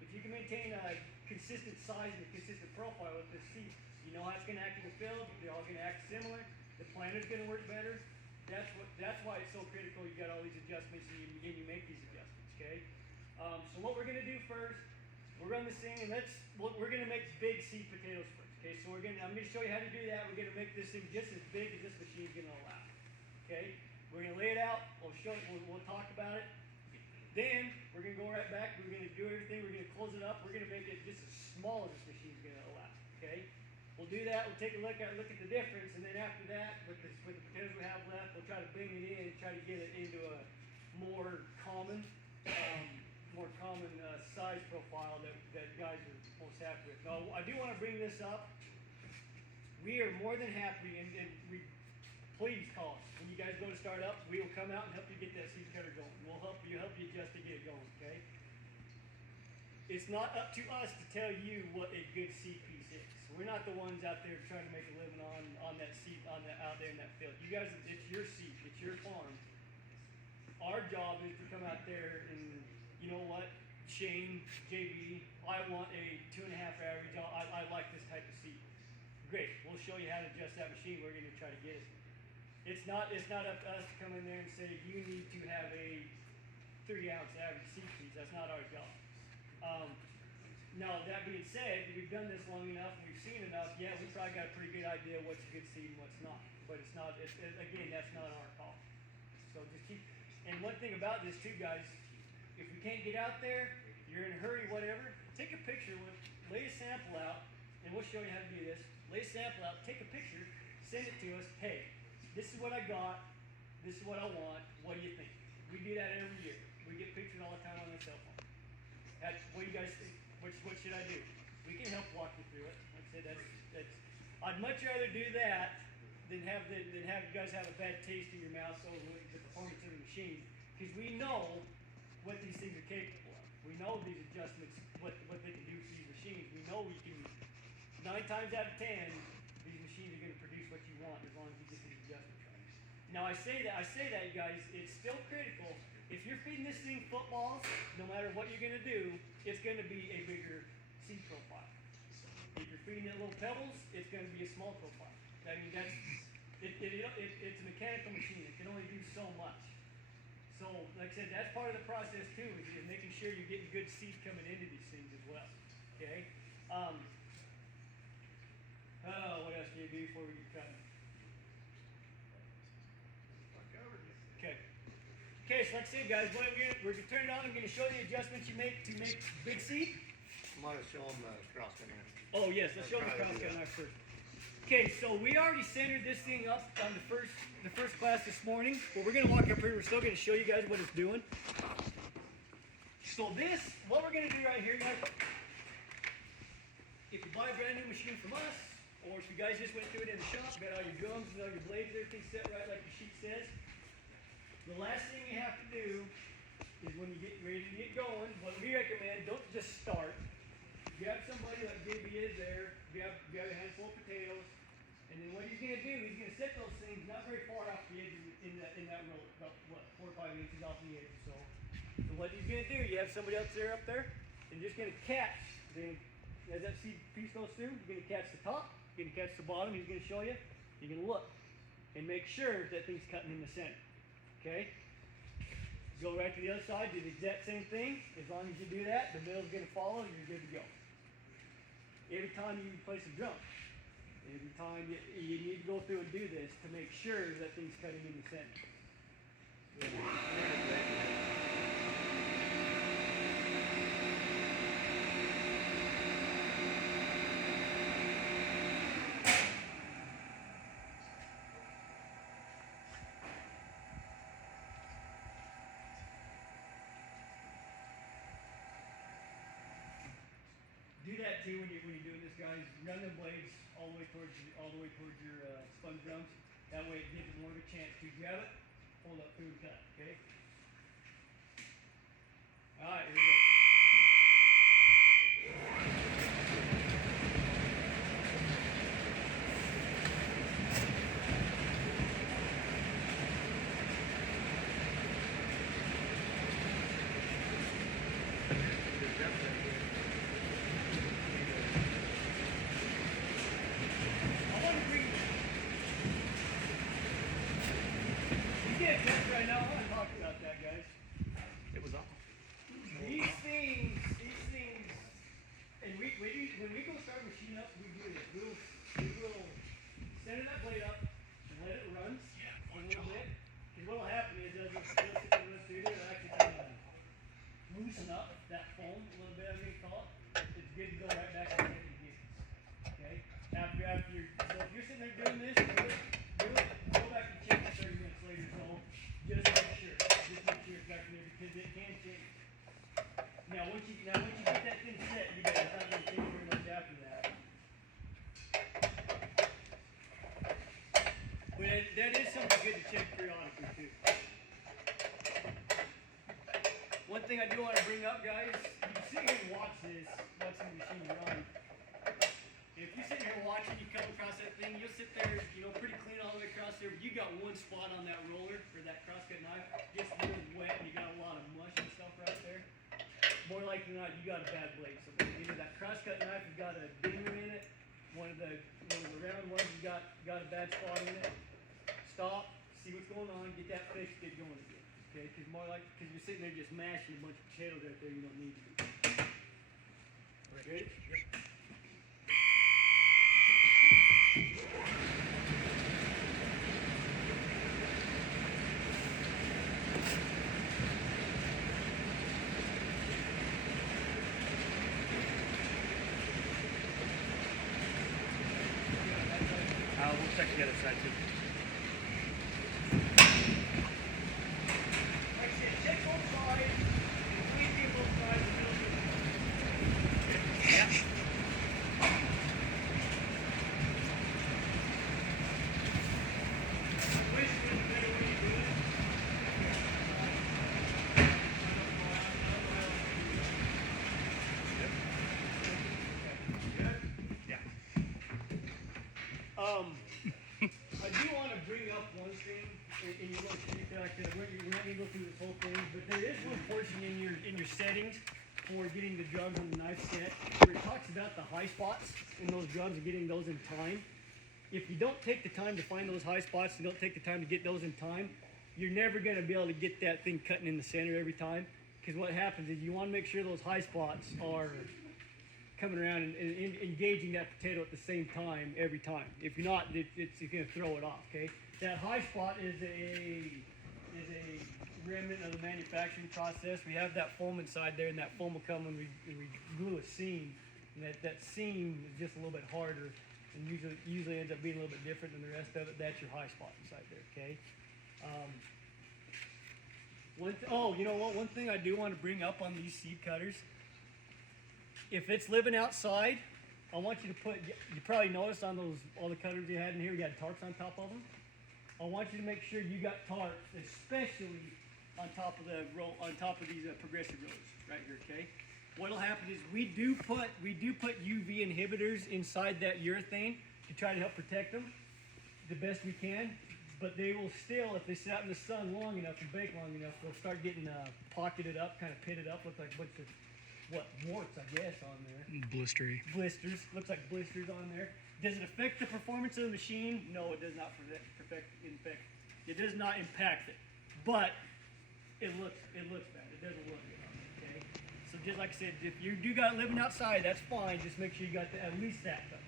a consistent size and a consistent profile with this seat, you know how it's going to act in the field. They're all going to act similar. The planter's going to work better. That's why it's so critical. You got all these adjustments and you make these adjustments. Okay. So what we're going to do first, we're run this thing and we're going to make big seed potatoes first. Okay. So I'm going to show you how to do that. We're going to make this thing just as big as this machine's going to allow. Okay. We're going to lay it out. We'll show it. We'll talk about it. Then we're going to go right back. We're going to do everything. We're going to close it up. We're going to make it just as small as this machine's going to allow. Okay. We'll do that. We'll take a look at the difference, and then after that, with the potatoes we have left, we'll try to bring it in, try to get it into a more common size profile that guys are most happy with. Now, I do want to bring this up. We are more than happy, and please call us when you guys go to start up. We will come out and help you get that seed cutter going. We'll help you adjust to get it going. Okay. It's not up to us to tell you what a good seed piece is. We're not the ones out there trying to make a living on that seed out there in that field. You guys, it's your seed, it's your farm. Our job is to come out there and, you know what, Shane, JB, I want a 2.5 average. I like this type of seed. Great, we'll show you how to adjust that machine. We're going to try to get it. It's not up to us to come in there and say you need to have a 30-ounce average seed piece. That's not our job. Now, that being said, we've done this long enough, and we've seen enough, yeah, we probably got a pretty good idea what's a good seed and what's not. But again, that's not our call. So just and one thing about this too, guys, if we can't get out there, you're in a hurry, whatever, take a picture, lay a sample out, and we'll show you how to do this. Lay a sample out, take a picture, send it to us, hey, this is what I got, this is what I want, what do you think? We do that every year. We get pictures all the time on our cell phone. What do you guys think? What should I do? We can help walk you through it. Like I said, that's. I'd much rather do that than have you guys have a bad taste in your mouth over the performance of the machine, because we know what these things are capable of. We know these adjustments, what they can do for these machines. We know we can. 9 times out of 10, these machines are going to produce what you want as long as you get these adjustments right. Now I say that, you guys, it's still critical. If you're feeding this thing footballs, no matter what you're going to do, it's going to be a bigger seed profile. If you're feeding it little pebbles, it's going to be a small profile. I mean, it's a mechanical machine. It can only do so much. So, like I said, that's part of the process too, is making sure you're getting good seed coming into these things as well. Okay? What else do you do before we get cutting? Okay, so like I said, guys, we're going to turn it on. I'm going to show you the adjustments you make to make big seed. I'm going to show them the cross-cut knife. Oh, yes, let's show them the cross-cut knife first. Okay, so we already centered this thing up on the first class this morning, but we're going to walk up here. We're still going to show you guys what it's doing. So what we're going to do right here, guys, if you buy a brand new machine from us, or if you guys just went through it in the shop, got all your drums and all your blades, everything set right like the sheet says, the last thing you have to do is when you get ready to get going, what we recommend, don't just start. Grab somebody like JB is there, grab a handful of potatoes, and then what he's going to do, he's going to set those things not very far off the edge in that row, about 4 or 5 inches off the edge or so. So what he's going to do, you have somebody else there up there, and you're just going to catch, as that seed piece goes through, you're going to catch the top, you're going to catch the bottom, he's going to show you, you're going to look, and make sure that thing's cutting in the center. Okay? Go right to the other side, do the exact same thing. As long as you do that, the mill's going to follow, you're good to go. Every time you place a drum, every time you need to go through and do this to make sure that thing's cutting in the center. Do that too when you're doing this, guys. Run them blades all the way towards your sponge drums. That way it gives it more of a chance to grab it, hold up through and cut. Okay. All right, here we go. I want to bring you get a test right now. I want to talk about that, guys. It was off. These things, and when we go start machine up, we do this. We'll center that blade up and let it run a little bit. And what'll happen is as it run through there, it'll actually kind of loosen up that foam a little bit. I'm gonna call it. It's good to go right back to the beginning. Okay. After you're, so if you're sitting there doing this, do it. Go back and check it 30 minutes later. So just make sure it's back there because it can change. Now once you get that thing set, you guys not gonna change very much after that. But that is something good to check periodically too. One thing I do want to bring up, guys, you can sit here and watch the machine run. If you sit here and watch it, you come across that thing, you'll sit there, pretty clean all the way across there, but you got one spot on that roller or that crosscut knife, just real wet, and you got a lot of mush and stuff right there. More likely than not, you got a bad blade somewhere. Either that crosscut knife has got a dinger in it, one of the round ones has got a bad spot in it. Stop, see what's going on, get that fixed, get going again. Okay, because you're sitting there just mashing a bunch of potatoes right there you don't need to do. Ready? Yep. We'll check the other side too. Like I said, check both sides, please get both sides a little bit. Yeah. I wish there was a better way to do it. Yeah. I do want to bring up one thing, and you look, we're not going to go through this whole thing, but there is one portion in your settings for getting the drugs on the knife set where it talks about the high spots in those drugs and getting those in time. If you don't take the time to find those high spots, you don't take the time to get those in time, you're never going to be able to get that thing cutting in the center every time. Because what happens is you want to make sure those high spots are coming around and engaging that potato at the same time every time. If you're not, it's going to throw it off. Okay, that high spot is a remnant of the manufacturing process. We have that foam inside there, and that foam will come when we glue a seam. And that seam is just a little bit harder, and usually ends up being a little bit different than the rest of it. That's your high spot inside there. Okay. You know what? One thing I do want to bring up on these seed cutters. If it's living outside, I want you to put, you probably noticed on all the cutters you had in here, you had tarps on top of them. I want you to make sure you got tarps, especially on top of these progressive rollers right here, okay? What'll happen is we do put UV inhibitors inside that urethane to try to help protect them the best we can, but they will still, if they sit out in the sun long enough and bake long enough, they'll start getting pocketed up, kind of pitted up, look like a bunch of warts, I guess, on there. Blistery. Blisters. Looks like blisters on there. Does it affect the performance of the machine? No, it does not it does not impact it. But it looks bad. It doesn't look good on it, okay? So just like I said, if you do got living outside, that's fine. Just make sure you got at least that covered.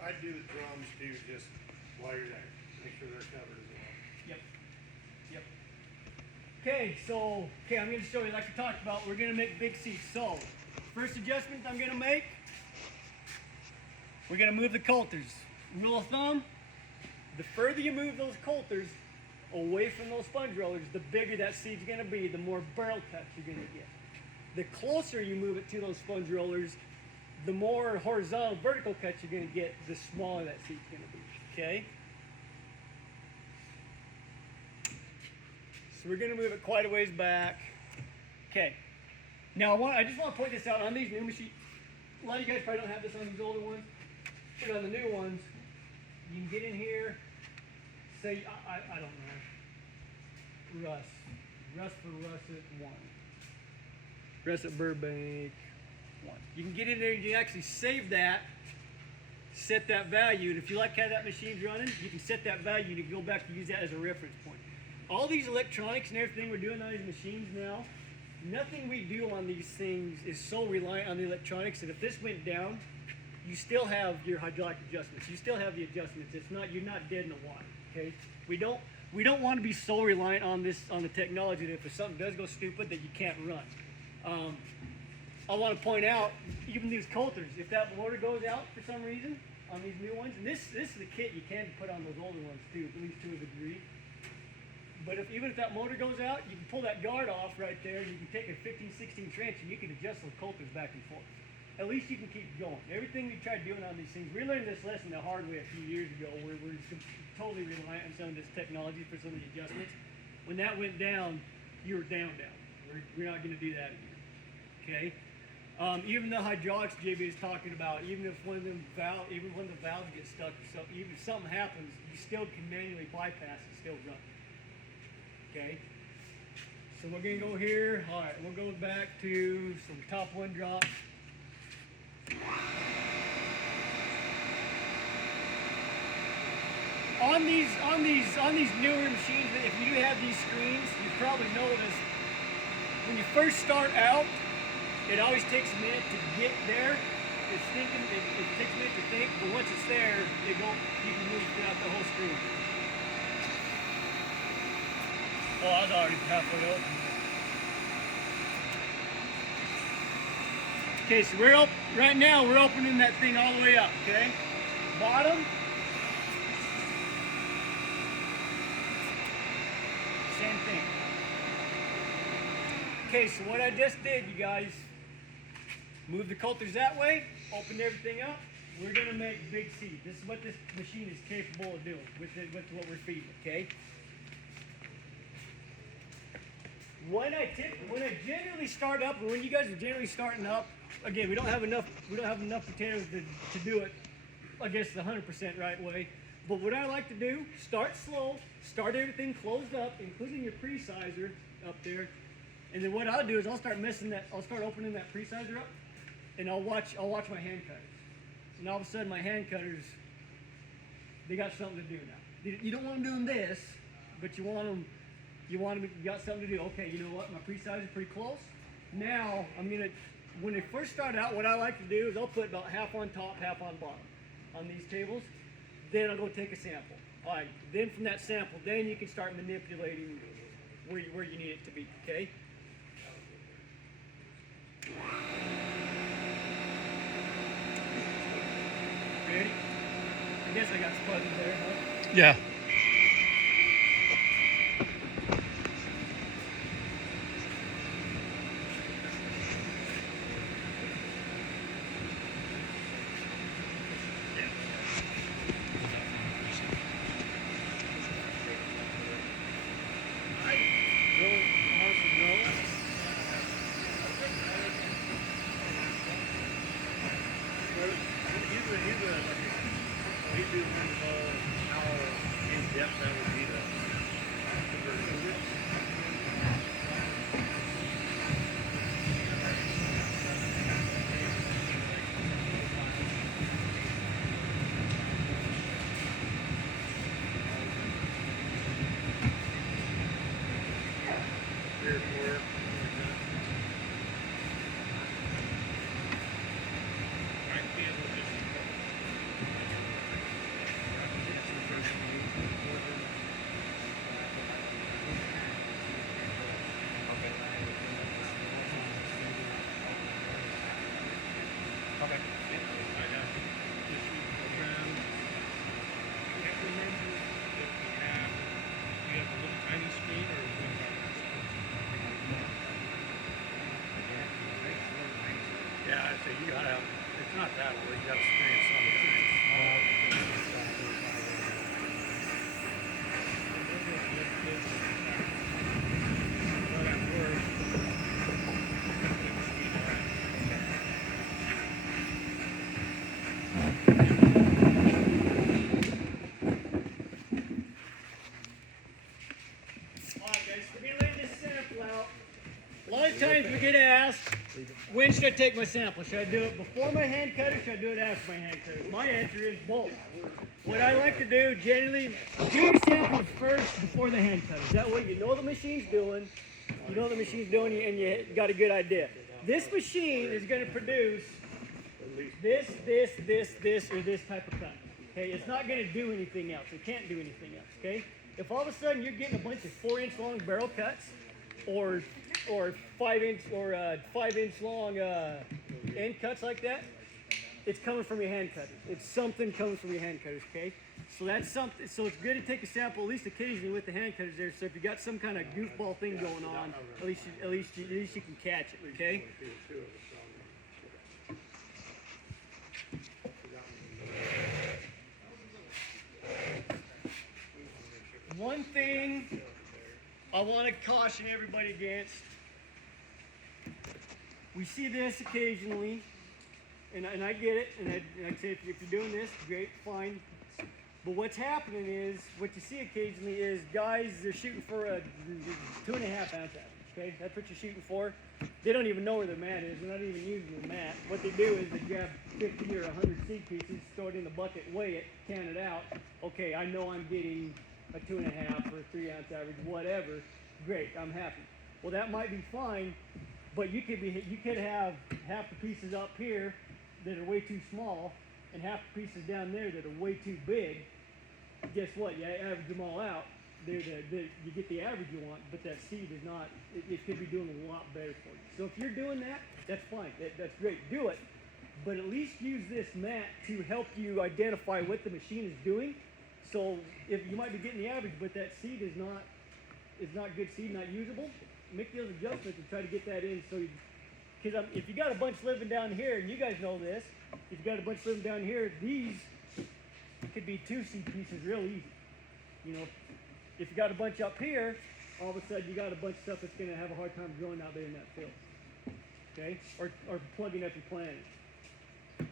I do the drums too, just while you're there. Make sure they're covered as well. Yep. Okay, I'm going to show you, like we talked about, we're going to make big seats. So, first adjustment I'm going to make, we're going to move the coulters. Rule of thumb, the further you move those coulters away from those sponge rollers, the bigger that seat's going to be, the more barrel cuts you're going to get. The closer you move it to those sponge rollers, the more horizontal, vertical cuts you're going to get, the smaller that seat's going to be, okay? So we're going to move it quite a ways back. Okay. Now I just want to point this out on these new machines. A lot of you guys probably don't have this on these older ones, but on the new ones, you can get in here. Say I don't know. Russ for russet 1. Crescent Burbank 1. You can get in there and you can actually save that, set that value, and if you like how that machine's running, you can set that value and you can go back and use that as a reference point. All these electronics and everything we're doing on these machines now, nothing we do on these things is so reliant on the electronics that if this went down, you still have your hydraulic adjustments. You still have the adjustments. It's not, you're not dead in the water. Okay? We don't want to be so reliant on the technology that if something does go stupid that you can't run. I want to point out, even these coulters, if that motor goes out for some reason on these new ones, and this is the kit you can put on those older ones too, at least to a degree. But even if that motor goes out, you can pull that guard off right there, and you can take a 15-16 trench and you can adjust those coulters back and forth. At least you can keep going. Everything we tried doing on these things, we learned this lesson the hard way a few years ago, where we're totally reliant on some of this technology for some of the adjustments. When that went down, you were down. We're not going to do that again. Okay? Even the hydraulics JB is talking about, even when the valves get stuck, so even if something happens, you still can manually bypass and still run. Okay? So we're gonna go here. All right, we'll go back to some top one drops. On these newer machines, if you do have these screens, you probably noticed when you first start out, it always takes a minute to get there. It's thinking, it takes a minute to think, but once it's there, you can move throughout the whole screen. Oh, I was already halfway open. Okay, so right now we're opening that thing all the way up, okay? Bottom. Same thing. Okay, so what I just did, you guys, move the coulters that way, open everything up. We're gonna make big seed. This is what this machine is capable of doing with what we're feeding, okay? When I generally start up, or when you guys are generally starting up, again, we don't have enough potatoes to do it, I guess, the 100% right way. But what I like to do, start slow, start everything closed up, including your pre-sizer up there. And then what I'll do is I'll start opening that pre-sizer up, and I'll watch my hand cutters. And all of a sudden my hand cutters, they got something to do now. You don't want them doing this, but you got something to do. Okay, you know what? My pre-size is pretty close. Now when they first start out, what I like to do is I'll put about half on top, half on bottom on these tables. Then I'll go take a sample. All right. Then from that sample, then you can start manipulating where you need it to be. Okay. Ready? I guess I got spotted there, huh? Yeah. You gotta, it's not that way, you gotta screen Alright guys, we're gonna lay this sample out. A lot of times we get asked, When should I take my sample? Should I do it before my hand cutter? Should I do it after my hand cutter? My answer is both. What I like to do generally, do your sample first before the hand cutter. That way you know the machine's doing, and you got a good idea. This machine is going to produce this, or this type of cut. Okay, it's not going to do anything else. It can't do anything else. Okay, if all of a sudden you're getting a bunch of 4-inch long barrel cuts, or 5-inch long end cuts like that, it's coming from your hand cutters. It's something coming from your hand cutters. Okay, so that's something. So it's good to take a sample at least occasionally with the hand cutters there. So if you got some kind of goofball thing going on, at least you can catch it. Okay. One thing I want to caution everybody against, we see this occasionally, and I get it, and I'd say if you're doing this, great, fine. But what's happening is, what you see occasionally is guys, they're shooting for a 2.5 ounce average, okay? That's what you're shooting for. They don't even know where their mat is. They're not even using the mat. What they do is they grab 50 or 100 seed pieces, throw it in the bucket, weigh it, can it out. Okay, I know I'm getting a 2.5 or a 3 ounce average, whatever. Great, I'm happy. Well, that might be fine, but you could have half the pieces up here that are way too small, and half the pieces down there that are way too big. Guess what? You average them all out. You get the average you want, but that seed is not. It could be doing a lot better for you. So if you're doing that, that's fine. That's great. Do it, but at least use this mat to help you identify what the machine is doing. So if you might be getting the average, but that seed is not good seed, not usable, make those adjustments and try to get that in. So, because if you got a bunch living down here, and you guys know this, if you got a bunch living down here, these could be 2 seed pieces real easy. You know, if you got a bunch up here, all of a sudden you got a bunch of stuff that's going to have a hard time growing out there in that field. Okay, or plugging up your planting. And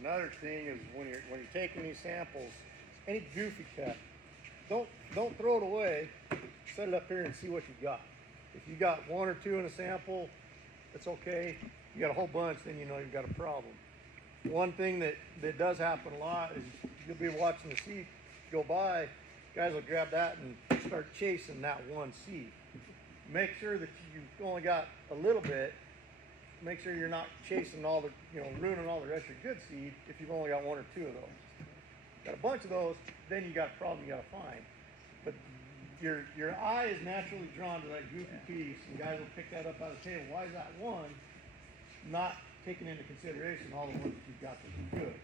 another thing is when you're taking these samples, any goofy cut, don't throw it away. Set it up here and see what you got. If you got 1 or 2 in a sample, it's okay. You got a whole bunch, then you know you've got a problem. One thing that does happen a lot is you'll be watching the seed go by. Guys will grab that and start chasing that one seed. Make sure that you've only got a little bit. Make sure you're not chasing all the, ruining all the rest of your good seed if you've only got 1 or 2 of those. Got a bunch of those, then you got a problem you got to find. But your eye is naturally drawn to that goofy piece, and guys will pick that up out of the table. Why is that one not taking into consideration all the ones that you've got that are good?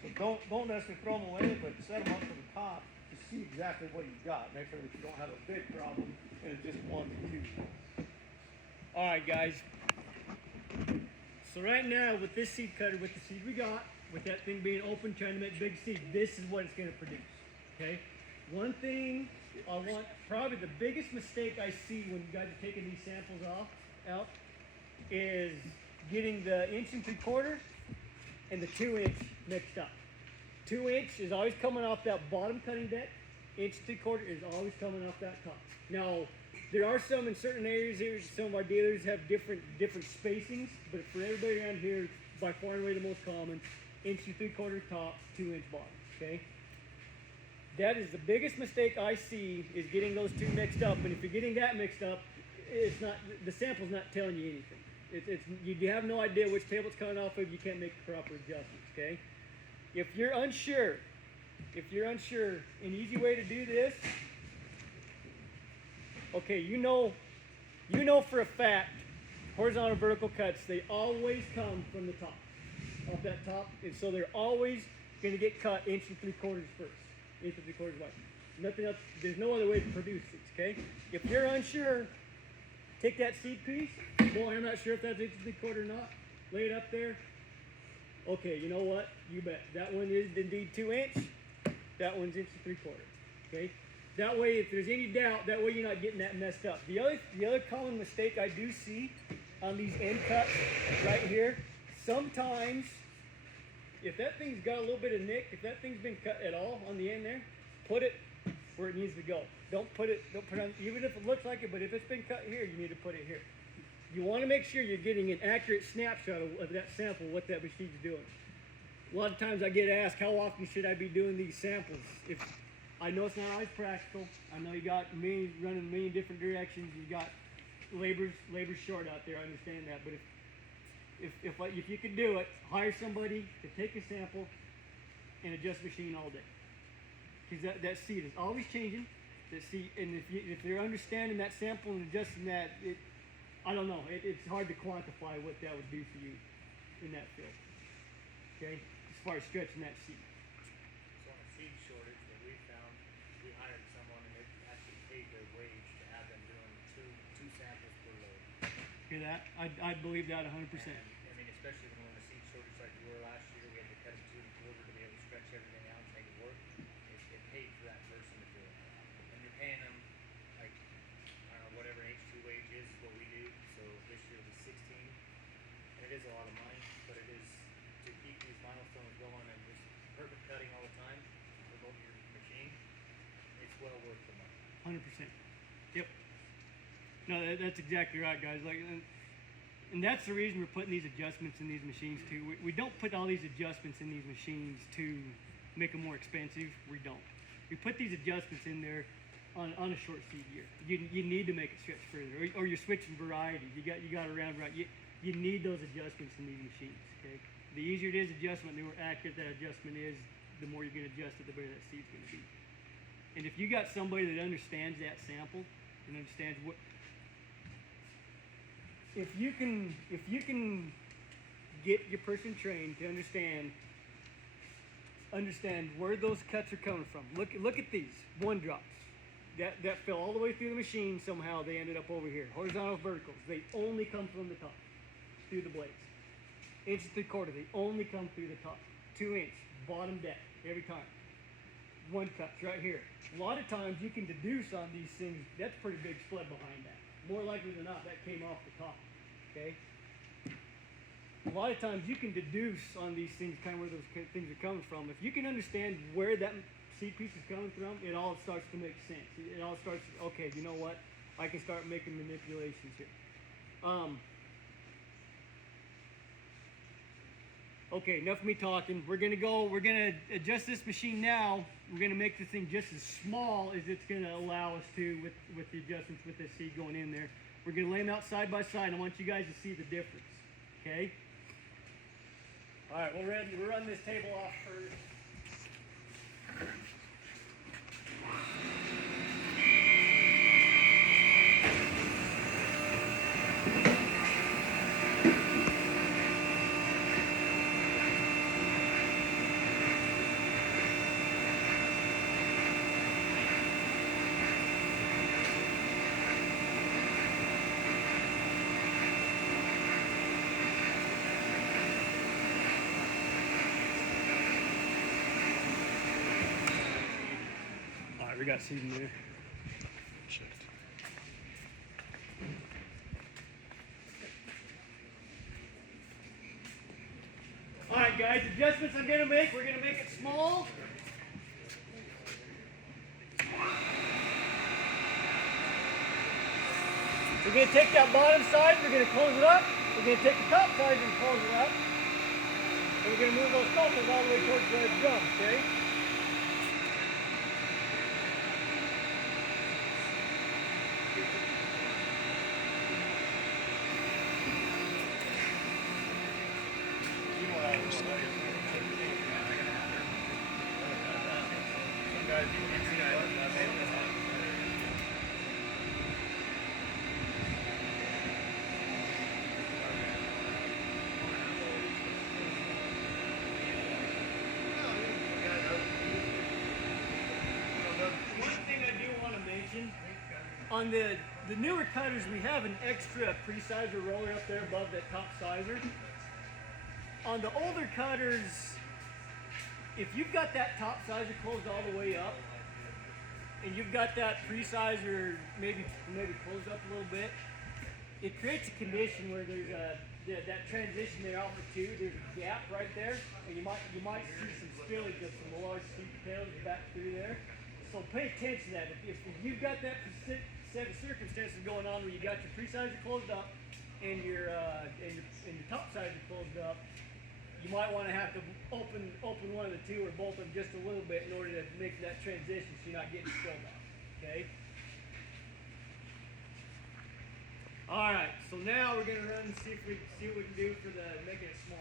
So don't necessarily throw them away, but set them up to the top to see exactly what you've got. Make sure that you don't have a big problem and it's just 1 or 2. All right, guys. So right now, with this seed cutter, with the seed we got, with that thing being open, trying to make big seed, this is what it's going to produce. Okay. One thing I want, probably the biggest mistake I see when you guys are taking these samples out, is getting the 1 3/4 and the 2-inch mixed up. 2-inch is always coming off that bottom cutting deck. 1 3/4 is always coming off that top. Now, there are some in certain areas here. Some of our dealers have different spacings, but for everybody around here, by far and away the most common, 1 3/4 top, 2-inch bottom. Okay. That is the biggest mistake I see, is getting those 2 mixed up. And if you're getting that mixed up, it's not, the sample's not telling you anything. You have no idea which table it's coming off of. You can't make the proper adjustments. Okay. If you're unsure, an easy way to do this. Okay, you know for a fact, horizontal vertical cuts, they always come from the top, off that top, and so they're always going to get cut 1 3/4 first, 1 3/4 wide. Nothing else. There's no other way to produce these. Okay, if you're unsure, take that seed piece. Boy, I'm not sure if that's 1 3/4 or not. Lay it up there. Okay, you know what? You bet. That one is indeed 2-inch. That one's 1 3/4. Okay. That way, if there's any doubt, that way you're not getting that messed up. The other common mistake I do see on these end cuts right here, sometimes if that thing's got a little bit of nick, if that thing's been cut at all on the end there, put it where it needs to go. Don't put it on, even if it looks like it, but if it's been cut here, you need to put it here. You want to make sure you're getting an accurate snapshot of that sample, what that machine's doing. A lot of times I get asked, how often should I be doing these samples? If I know it's not always practical. I know you got running a million different directions. You got labor's short out there. I understand that, but if you could do it, hire somebody to take a sample and adjust the machine all day. Because that seed is always changing. That seed, and if they're understanding that sample and adjusting that, I don't know. It's hard to quantify what that would do for you in that field. Okay, as far as stretching that seed. So on a seed shortage that we found, we hired someone and it actually paid their wage to have them doing two samples per load. Hear that? I believe that 100%. And, I mean, especially when we're in a seed shortage like we were last year, we had to cut it 2 1/4 to be able to stretch everything out and make it work. It paid for that person to do it. And you're paying them, like, I don't know, whatever an H2 wage is what we do. So this year was 16. And it is a lot of money, but it is to keep these milestones going and just perfect cutting all the time to promote your machine. It's well worth the money. 100%. Yep. No, that's exactly right, guys. Like, and that's the reason we're putting these adjustments in these machines too. We don't put all these adjustments in these machines to make them more expensive. We don't. We put these adjustments in there on a short seed year. You need to make it stretch further, or you're switching varieties. You got to round right. You need those adjustments in these machines. Okay. The easier it is adjustment, the more accurate that adjustment is, the more you can adjust it, the better that seed's going to be. And if you got somebody that understands that sample and understands what, if you can get your person trained to understand where those cuts are coming from. Look at these 1-drops that fell all the way through the machine. Somehow they ended up over here. Horizontal verticals, they only come from the top through the blades. 1 3/4, they only come through the top. 2 inch bottom deck every time. 1 cut right here. A lot of times you can deduce on these things, that's pretty big split behind that. More likely than not, that came off the top. Okay. A lot of times you can deduce on these things kind of where those things are coming from. If you can understand where that seed piece is coming from, it all starts to make sense. It all starts, okay, you know what? I can start making manipulations here. Okay, enough of me talking. We're gonna adjust this machine now. We're gonna make the thing just as small as it's gonna allow us to with the adjustments with this seed going in there. We're gonna lay them out side by side. I want you guys to see the difference. Okay? All right, we'll run this table off first. We got seed in there. All right, guys, adjustments I'm gonna make. We're gonna make it small. We're gonna take that bottom side. We're gonna close it up. We're gonna take the top side and close it up. And we're gonna move those couples all the way towards the drum. Okay. On the newer cutters, we have an extra pre-sizer roller up there above that top sizer. On the older cutters, if you've got that top sizer closed all the way up, and you've got that pre-sizer maybe closed up a little bit, it creates a condition where there's that transition there out for 2. There's a gap right there, and you might see some spillage of some large seed potatoes back through there. So pay attention to that. If you've got that set of circumstances going on where you got your pre-sizer closed up and you might want to have to open one of the two or both of them just a little bit in order to make that transition so you're not getting spilled off. Okay? Alright, so now we're gonna run and see what we can do for making it small.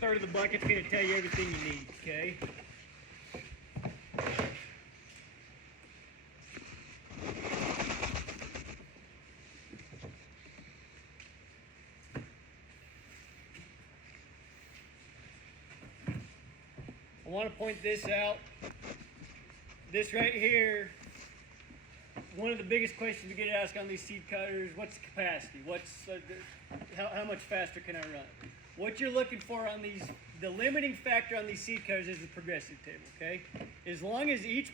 Third of the bucket's going to tell you everything you need, okay? I want to point this out. This right here, one of the biggest questions we get asked on these seed cutters, what's the capacity? How much faster can I run? What you're looking for on these, the limiting factor on these seed cutters is the progressive table, okay? As long as each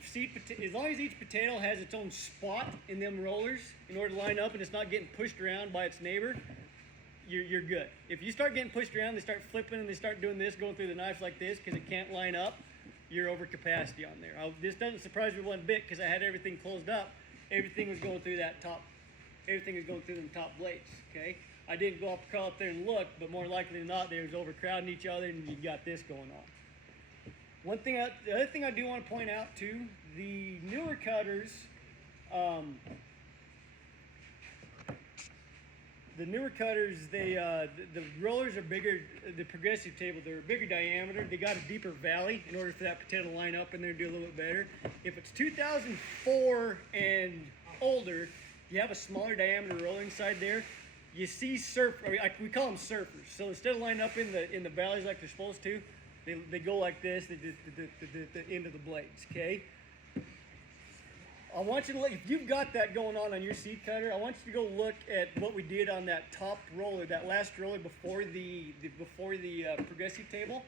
potato has its own spot in them rollers in order to line up and it's not getting pushed around by its neighbor, you're good. If you start getting pushed around, they start flipping and they start doing this, going through the knife like this because it can't line up, you're over capacity on there. This doesn't surprise me one bit because I had everything closed up. Everything was going through everything was going through them top blades, okay? I didn't go crawl up there and look, but more likely than not, they was overcrowding each other, and you got this going on. The other thing I do want to point out too, the newer cutters, the rollers are bigger. The progressive table, they're a bigger diameter. They got a deeper valley in order for that potato to line up in there and do a little bit better. If it's 2004 and older, you have a smaller diameter roller inside there. You see we call them surfers. So instead of lining up in the valleys like they're supposed to, they go like this, the end of the blades, okay? I want you to look, if you've got that going on your seed cutter, I want you to go look at what we did on that top roller, that last roller before the progressive table.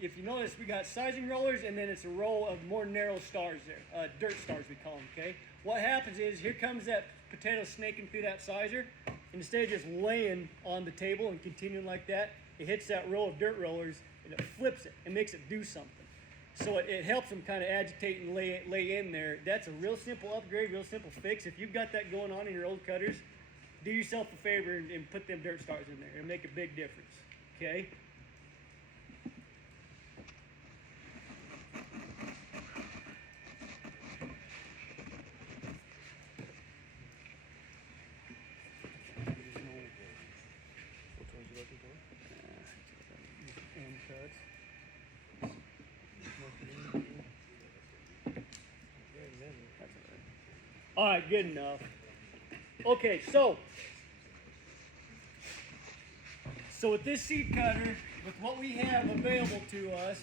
if you notice, we got sizing rollers, and then it's a row of more narrow stars there, dirt stars we call them, okay? What happens is, here comes that potato snaking through that sizer, and instead of just laying on the table and continuing like that, it hits that row of dirt rollers, and it flips it, and makes it do something. So it helps them kind of agitate and lay in there. That's a real simple upgrade, real simple fix. If you've got that going on in your old cutters, do yourself a favor and put them dirt stars in there. It'll make a big difference, okay? Which ones you looking for? End cuts. All right, good enough. Okay, so with this seed cutter, with what we have available to us,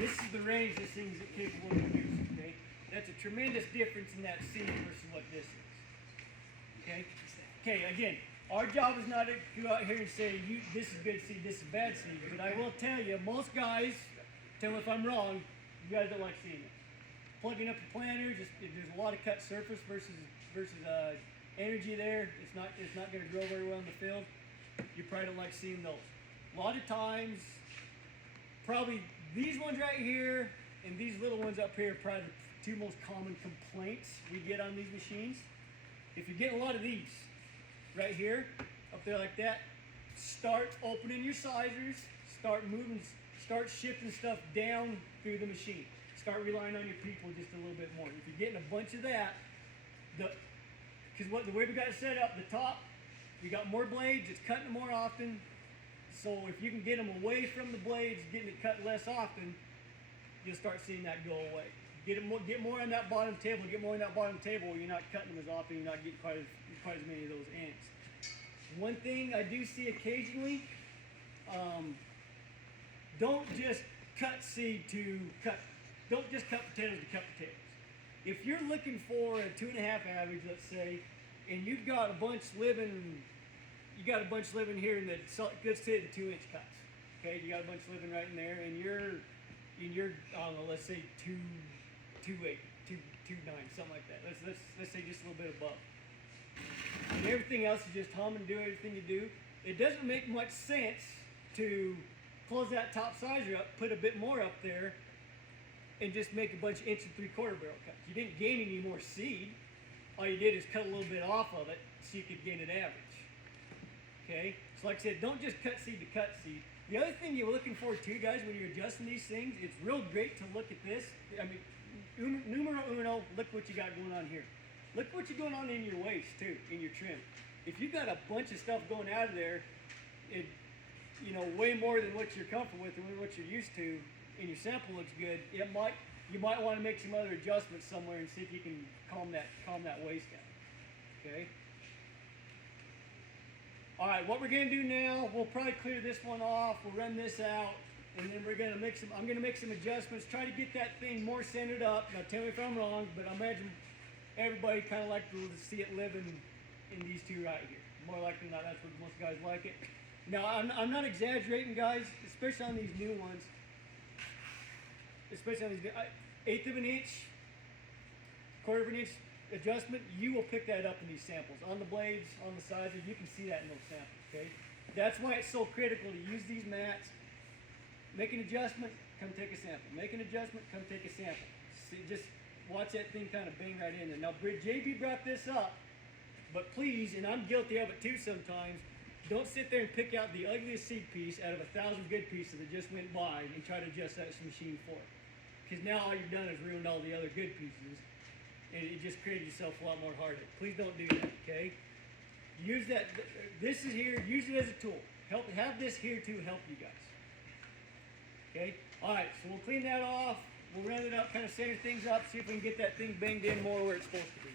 this is the range this thing's capable of producing, okay? That's a tremendous difference in that seed versus what this is, okay? Okay, again, our job is not to go out here and say, this is good seed, this is bad seed, but I will tell you, most guys, tell me if I'm wrong, you guys don't like seeing it. Plugging up the planter, there's a lot of cut surface versus energy there. It's not going to grow very well in the field. You probably don't like seeing those. A lot of times, probably these ones right here and these little ones up here are probably the two most common complaints we get on these machines. If you get a lot of these right here, up there like that, start opening your sizers, start shifting stuff down through the machine. Start relying on your people just a little bit more. If you're getting a bunch of that, because the way we got it set up, the top, we got more blades, it's cutting it more often. So if you can get them away from the blades, getting it cut less often, you'll start seeing that go away. Get more on that bottom table, where you're not cutting them as often, you're not getting quite as many of those ends. One thing I do see occasionally, don't just cut seed to cut. Don't just cut potatoes to cut potatoes. If you're looking for a 2.5 average, let's say, and you've got a bunch living here in the good state of the 2-inch cuts. Okay, you got a bunch living right in there, and you're I don't know, let's say 2.8, 2.9, something like that. Let's say just a little bit above. And everything else is just hum and do everything you do. It doesn't make much sense to close that top sizer up, put a bit more up there, and just make a bunch of 1 3/4 barrel cuts. You didn't gain any more seed. All you did is cut a little bit off of it so you could gain an average. Okay? So like I said, don't just cut seed to cut seed. The other thing you're looking for too, guys, when you're adjusting these things, it's real great to look at this. I mean, numero uno, look what you got going on here. Look what you're going on in your waist too, in your trim. If you've got a bunch of stuff going out of there, way more than what you're comfortable with and what you're used to, and your sample looks good, you might want to make some other adjustments somewhere and see if you can calm that waist down. Okay? Alright, what we're gonna do now, we'll probably clear this one off, we'll run this out, and then I'm gonna make some adjustments, try to get that thing more centered up. Now tell me if I'm wrong, but I imagine everybody kinda like to see it living in these two right here. More likely than not, that's what most guys like it. Now, I'm not exaggerating, guys, especially on these new ones. Especially on these 1/8 of an inch, 1/4 of an inch adjustment, you will pick that up in these samples. On the blades, on the sizes, you can see that in those samples, okay? That's why it's so critical to use these mats. Make an adjustment, come take a sample. Make an adjustment, come take a sample. See, just watch that thing kind of bang right in there. Now, JB brought this up, but please, and I'm guilty of it too sometimes, don't sit there and pick out the ugliest seed piece out of 1,000 good pieces that just went by and try to adjust that machine for it. Because now all you've done is ruined all the other good pieces, and it just created yourself a lot more heartache. Please don't do that, okay? Use that, this is here, use it as a tool. Have this here to help you guys. Okay? Alright, so we'll clean that off, we'll run it up, kind of center things up, see if we can get that thing banged in more where it's supposed to be.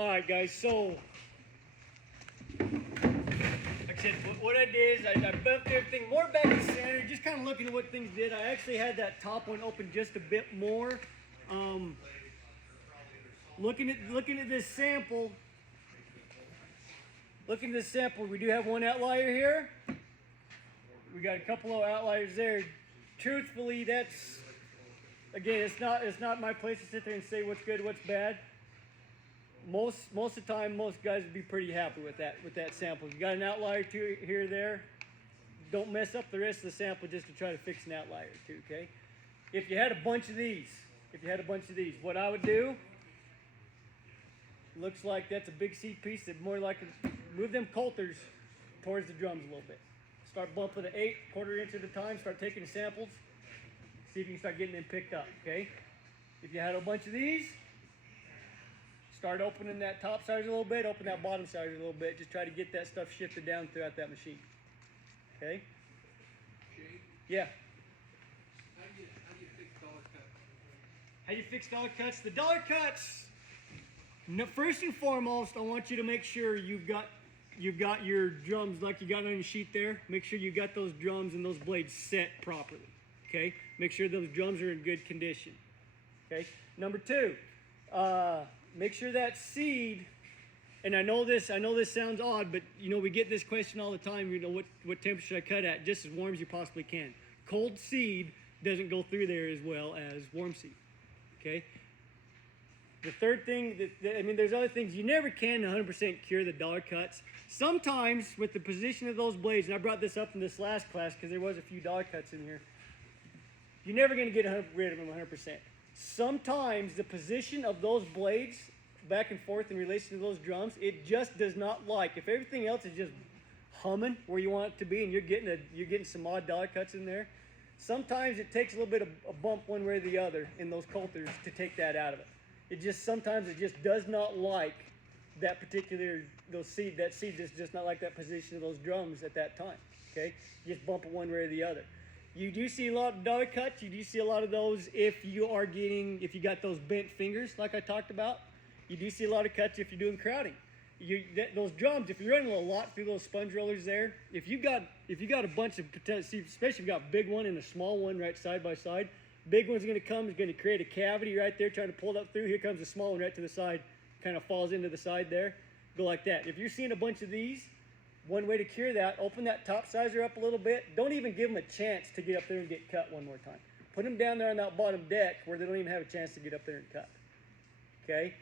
All right, guys. So, like I said, what I did is I bumped everything more back to center, just kind of looking at what things did. I actually had that top one open just a bit more. Looking at this sample, we do have one outlier here. We got a couple of outliers there. Truthfully, that's, again, it's not my place to sit there and say what's good, what's bad. Most of the time, most guys would be pretty happy with that sample. If you got an outlier too, here or there, don't mess up the rest of the sample just to try to fix an outlier too, okay? If you had a bunch of these, what I would do, looks like that's a big seed piece that more like move them coulters towards the drums a little bit. Start bumping the 1/8, quarter inch at a time, start taking the samples, see if you can start getting them picked up, okay? If you had a bunch of these, start opening that top size a little bit, open that bottom size a little bit. Just try to get that stuff shifted down throughout that machine. Okay? Jay, Yeah. how do you fix dollar cuts? How do you fix dollar cuts? The dollar cuts, first and foremost, I want you to make sure you've got your drums like you got on your sheet there. Make sure you got those drums and those blades set properly. Okay? Make sure those drums are in good condition. Okay? Number two, make sure that seed, and I know this sounds odd, but you know, we get this question all the time, you know, what temperature should I cut at? Just as warm as you possibly can. Cold seed doesn't go through there as well as warm seed. Okay? The third thing, I mean, there's other things. You never can 100% cure the dollar cuts. Sometimes with the position of those blades, and I brought this up in this last class because there was a few dollar cuts in here. You're never going to get rid of them 100%. Sometimes the position of those blades back and forth in relation to those drums, it just does not like. If everything else is just humming where you want it to be, and you're getting some odd dollar cuts in there, sometimes it takes a little bit of a bump one way or the other in those coulters to take that out of it. Sometimes it just does not like that particular seed. That seed just not like that position of those drums at that time. Okay, you just bump it one way or the other. You do see a lot of dollar cuts. You do see a lot of those if you got those bent fingers like I talked about. You do see a lot of cuts if you're doing crowding. Those drums, if you're running a lot through those sponge rollers there, if you got a bunch of, especially if you've got a big one and a small one right side by side, big one's going to come, is going to create a cavity right there, trying to pull it up through. Here comes the small one right to the side, kind of falls into the side there. Go like that. If you're seeing a bunch of these, one way to cure that, open that top sizer up a little bit. Don't even give them a chance to get up there and get cut one more time. Put them down there on that bottom deck where they don't even have a chance to get up there and cut. Okay?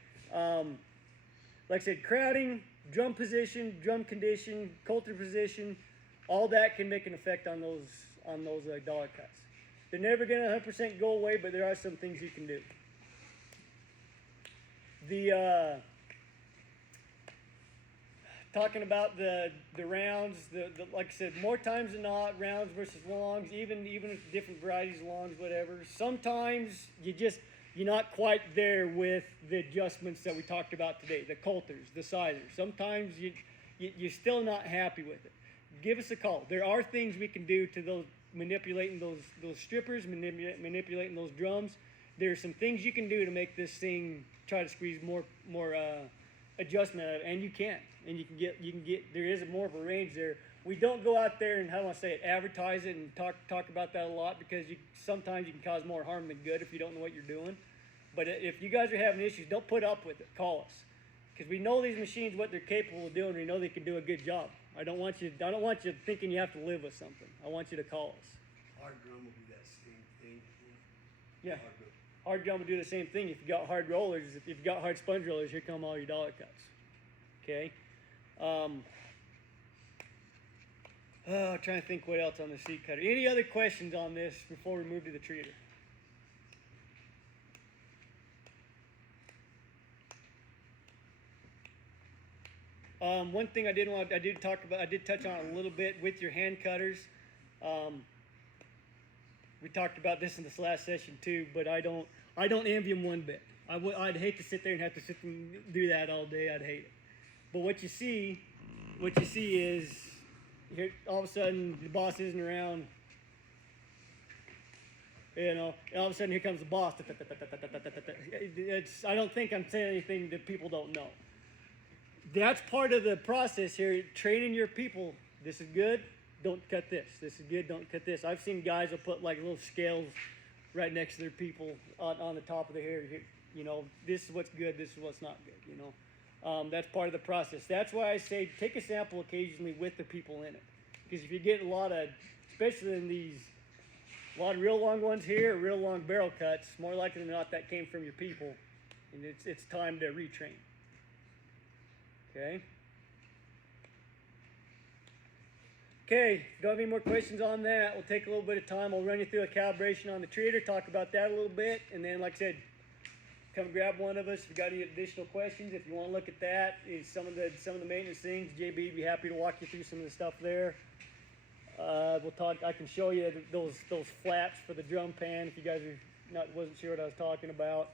Like I said, crowding, drum position, drum condition, coulter position, all that can make an effect on those dollar cuts. They're never going to 100% go away, but there are some things you can do. Talking about the rounds, like I said, more times than not, rounds versus longs, even with different varieties of longs, whatever. Sometimes you're not quite there with the adjustments that we talked about today, the coulters, the sizers. Sometimes you're still not happy with it. Give us a call. There are things we can do to those, manipulating those strippers, manipulating those drums. There are some things you can do to make this thing try to squeeze more adjustment out of it, and you can get. There is more of a range there. We don't go out there and, how do I say it, advertise it and talk about that a lot, because sometimes you can cause more harm than good if you don't know what you're doing. But if you guys are having issues, don't put up with it. Call us, because we know these machines, what they're capable of doing. We know they can do a good job. I don't want you thinking you have to live with something. I want you to call us. Hard drum will do that same thing. Yeah. Hard drum will do the same thing. If you got hard rollers, if you've got hard sponge rollers, here come all your dollar cuts. Okay. I'm trying to think what else on the seat cutter. Any other questions on this before we move to the treater? One thing I did touch on a little bit with your hand cutters. We talked about this in this last session too, but I don't envy them one bit. I'd hate to sit there and have to sit and do that all day. I'd hate it. But what you see is, here all of a sudden the boss isn't around. You know, and all of a sudden here comes the boss. I don't think I'm saying anything that people don't know. That's part of the process here, training your people. This is good, don't cut this. This is good, don't cut this. I've seen guys will put like little scales right next to their people on the top of the hair. You know, this is what's good, this is what's not good, you know. That's part of the process. That's why I say take a sample occasionally with the people in it. Because if you get a lot of, especially in these, a lot of real long ones here, real long barrel cuts, more likely than not that came from your people. And it's time to retrain. Okay. Okay, don't have any more questions on that. We'll take a little bit of time. I'll run you through a calibration on the treater, talk about that a little bit, and then, like I said, come grab one of us if you got any additional questions. If you want to look at that, some of the maintenance things, JB would be happy to walk you through some of the stuff there. We'll talk. I can show you those flaps for the drum pan if you guys wasn't sure what I was talking about.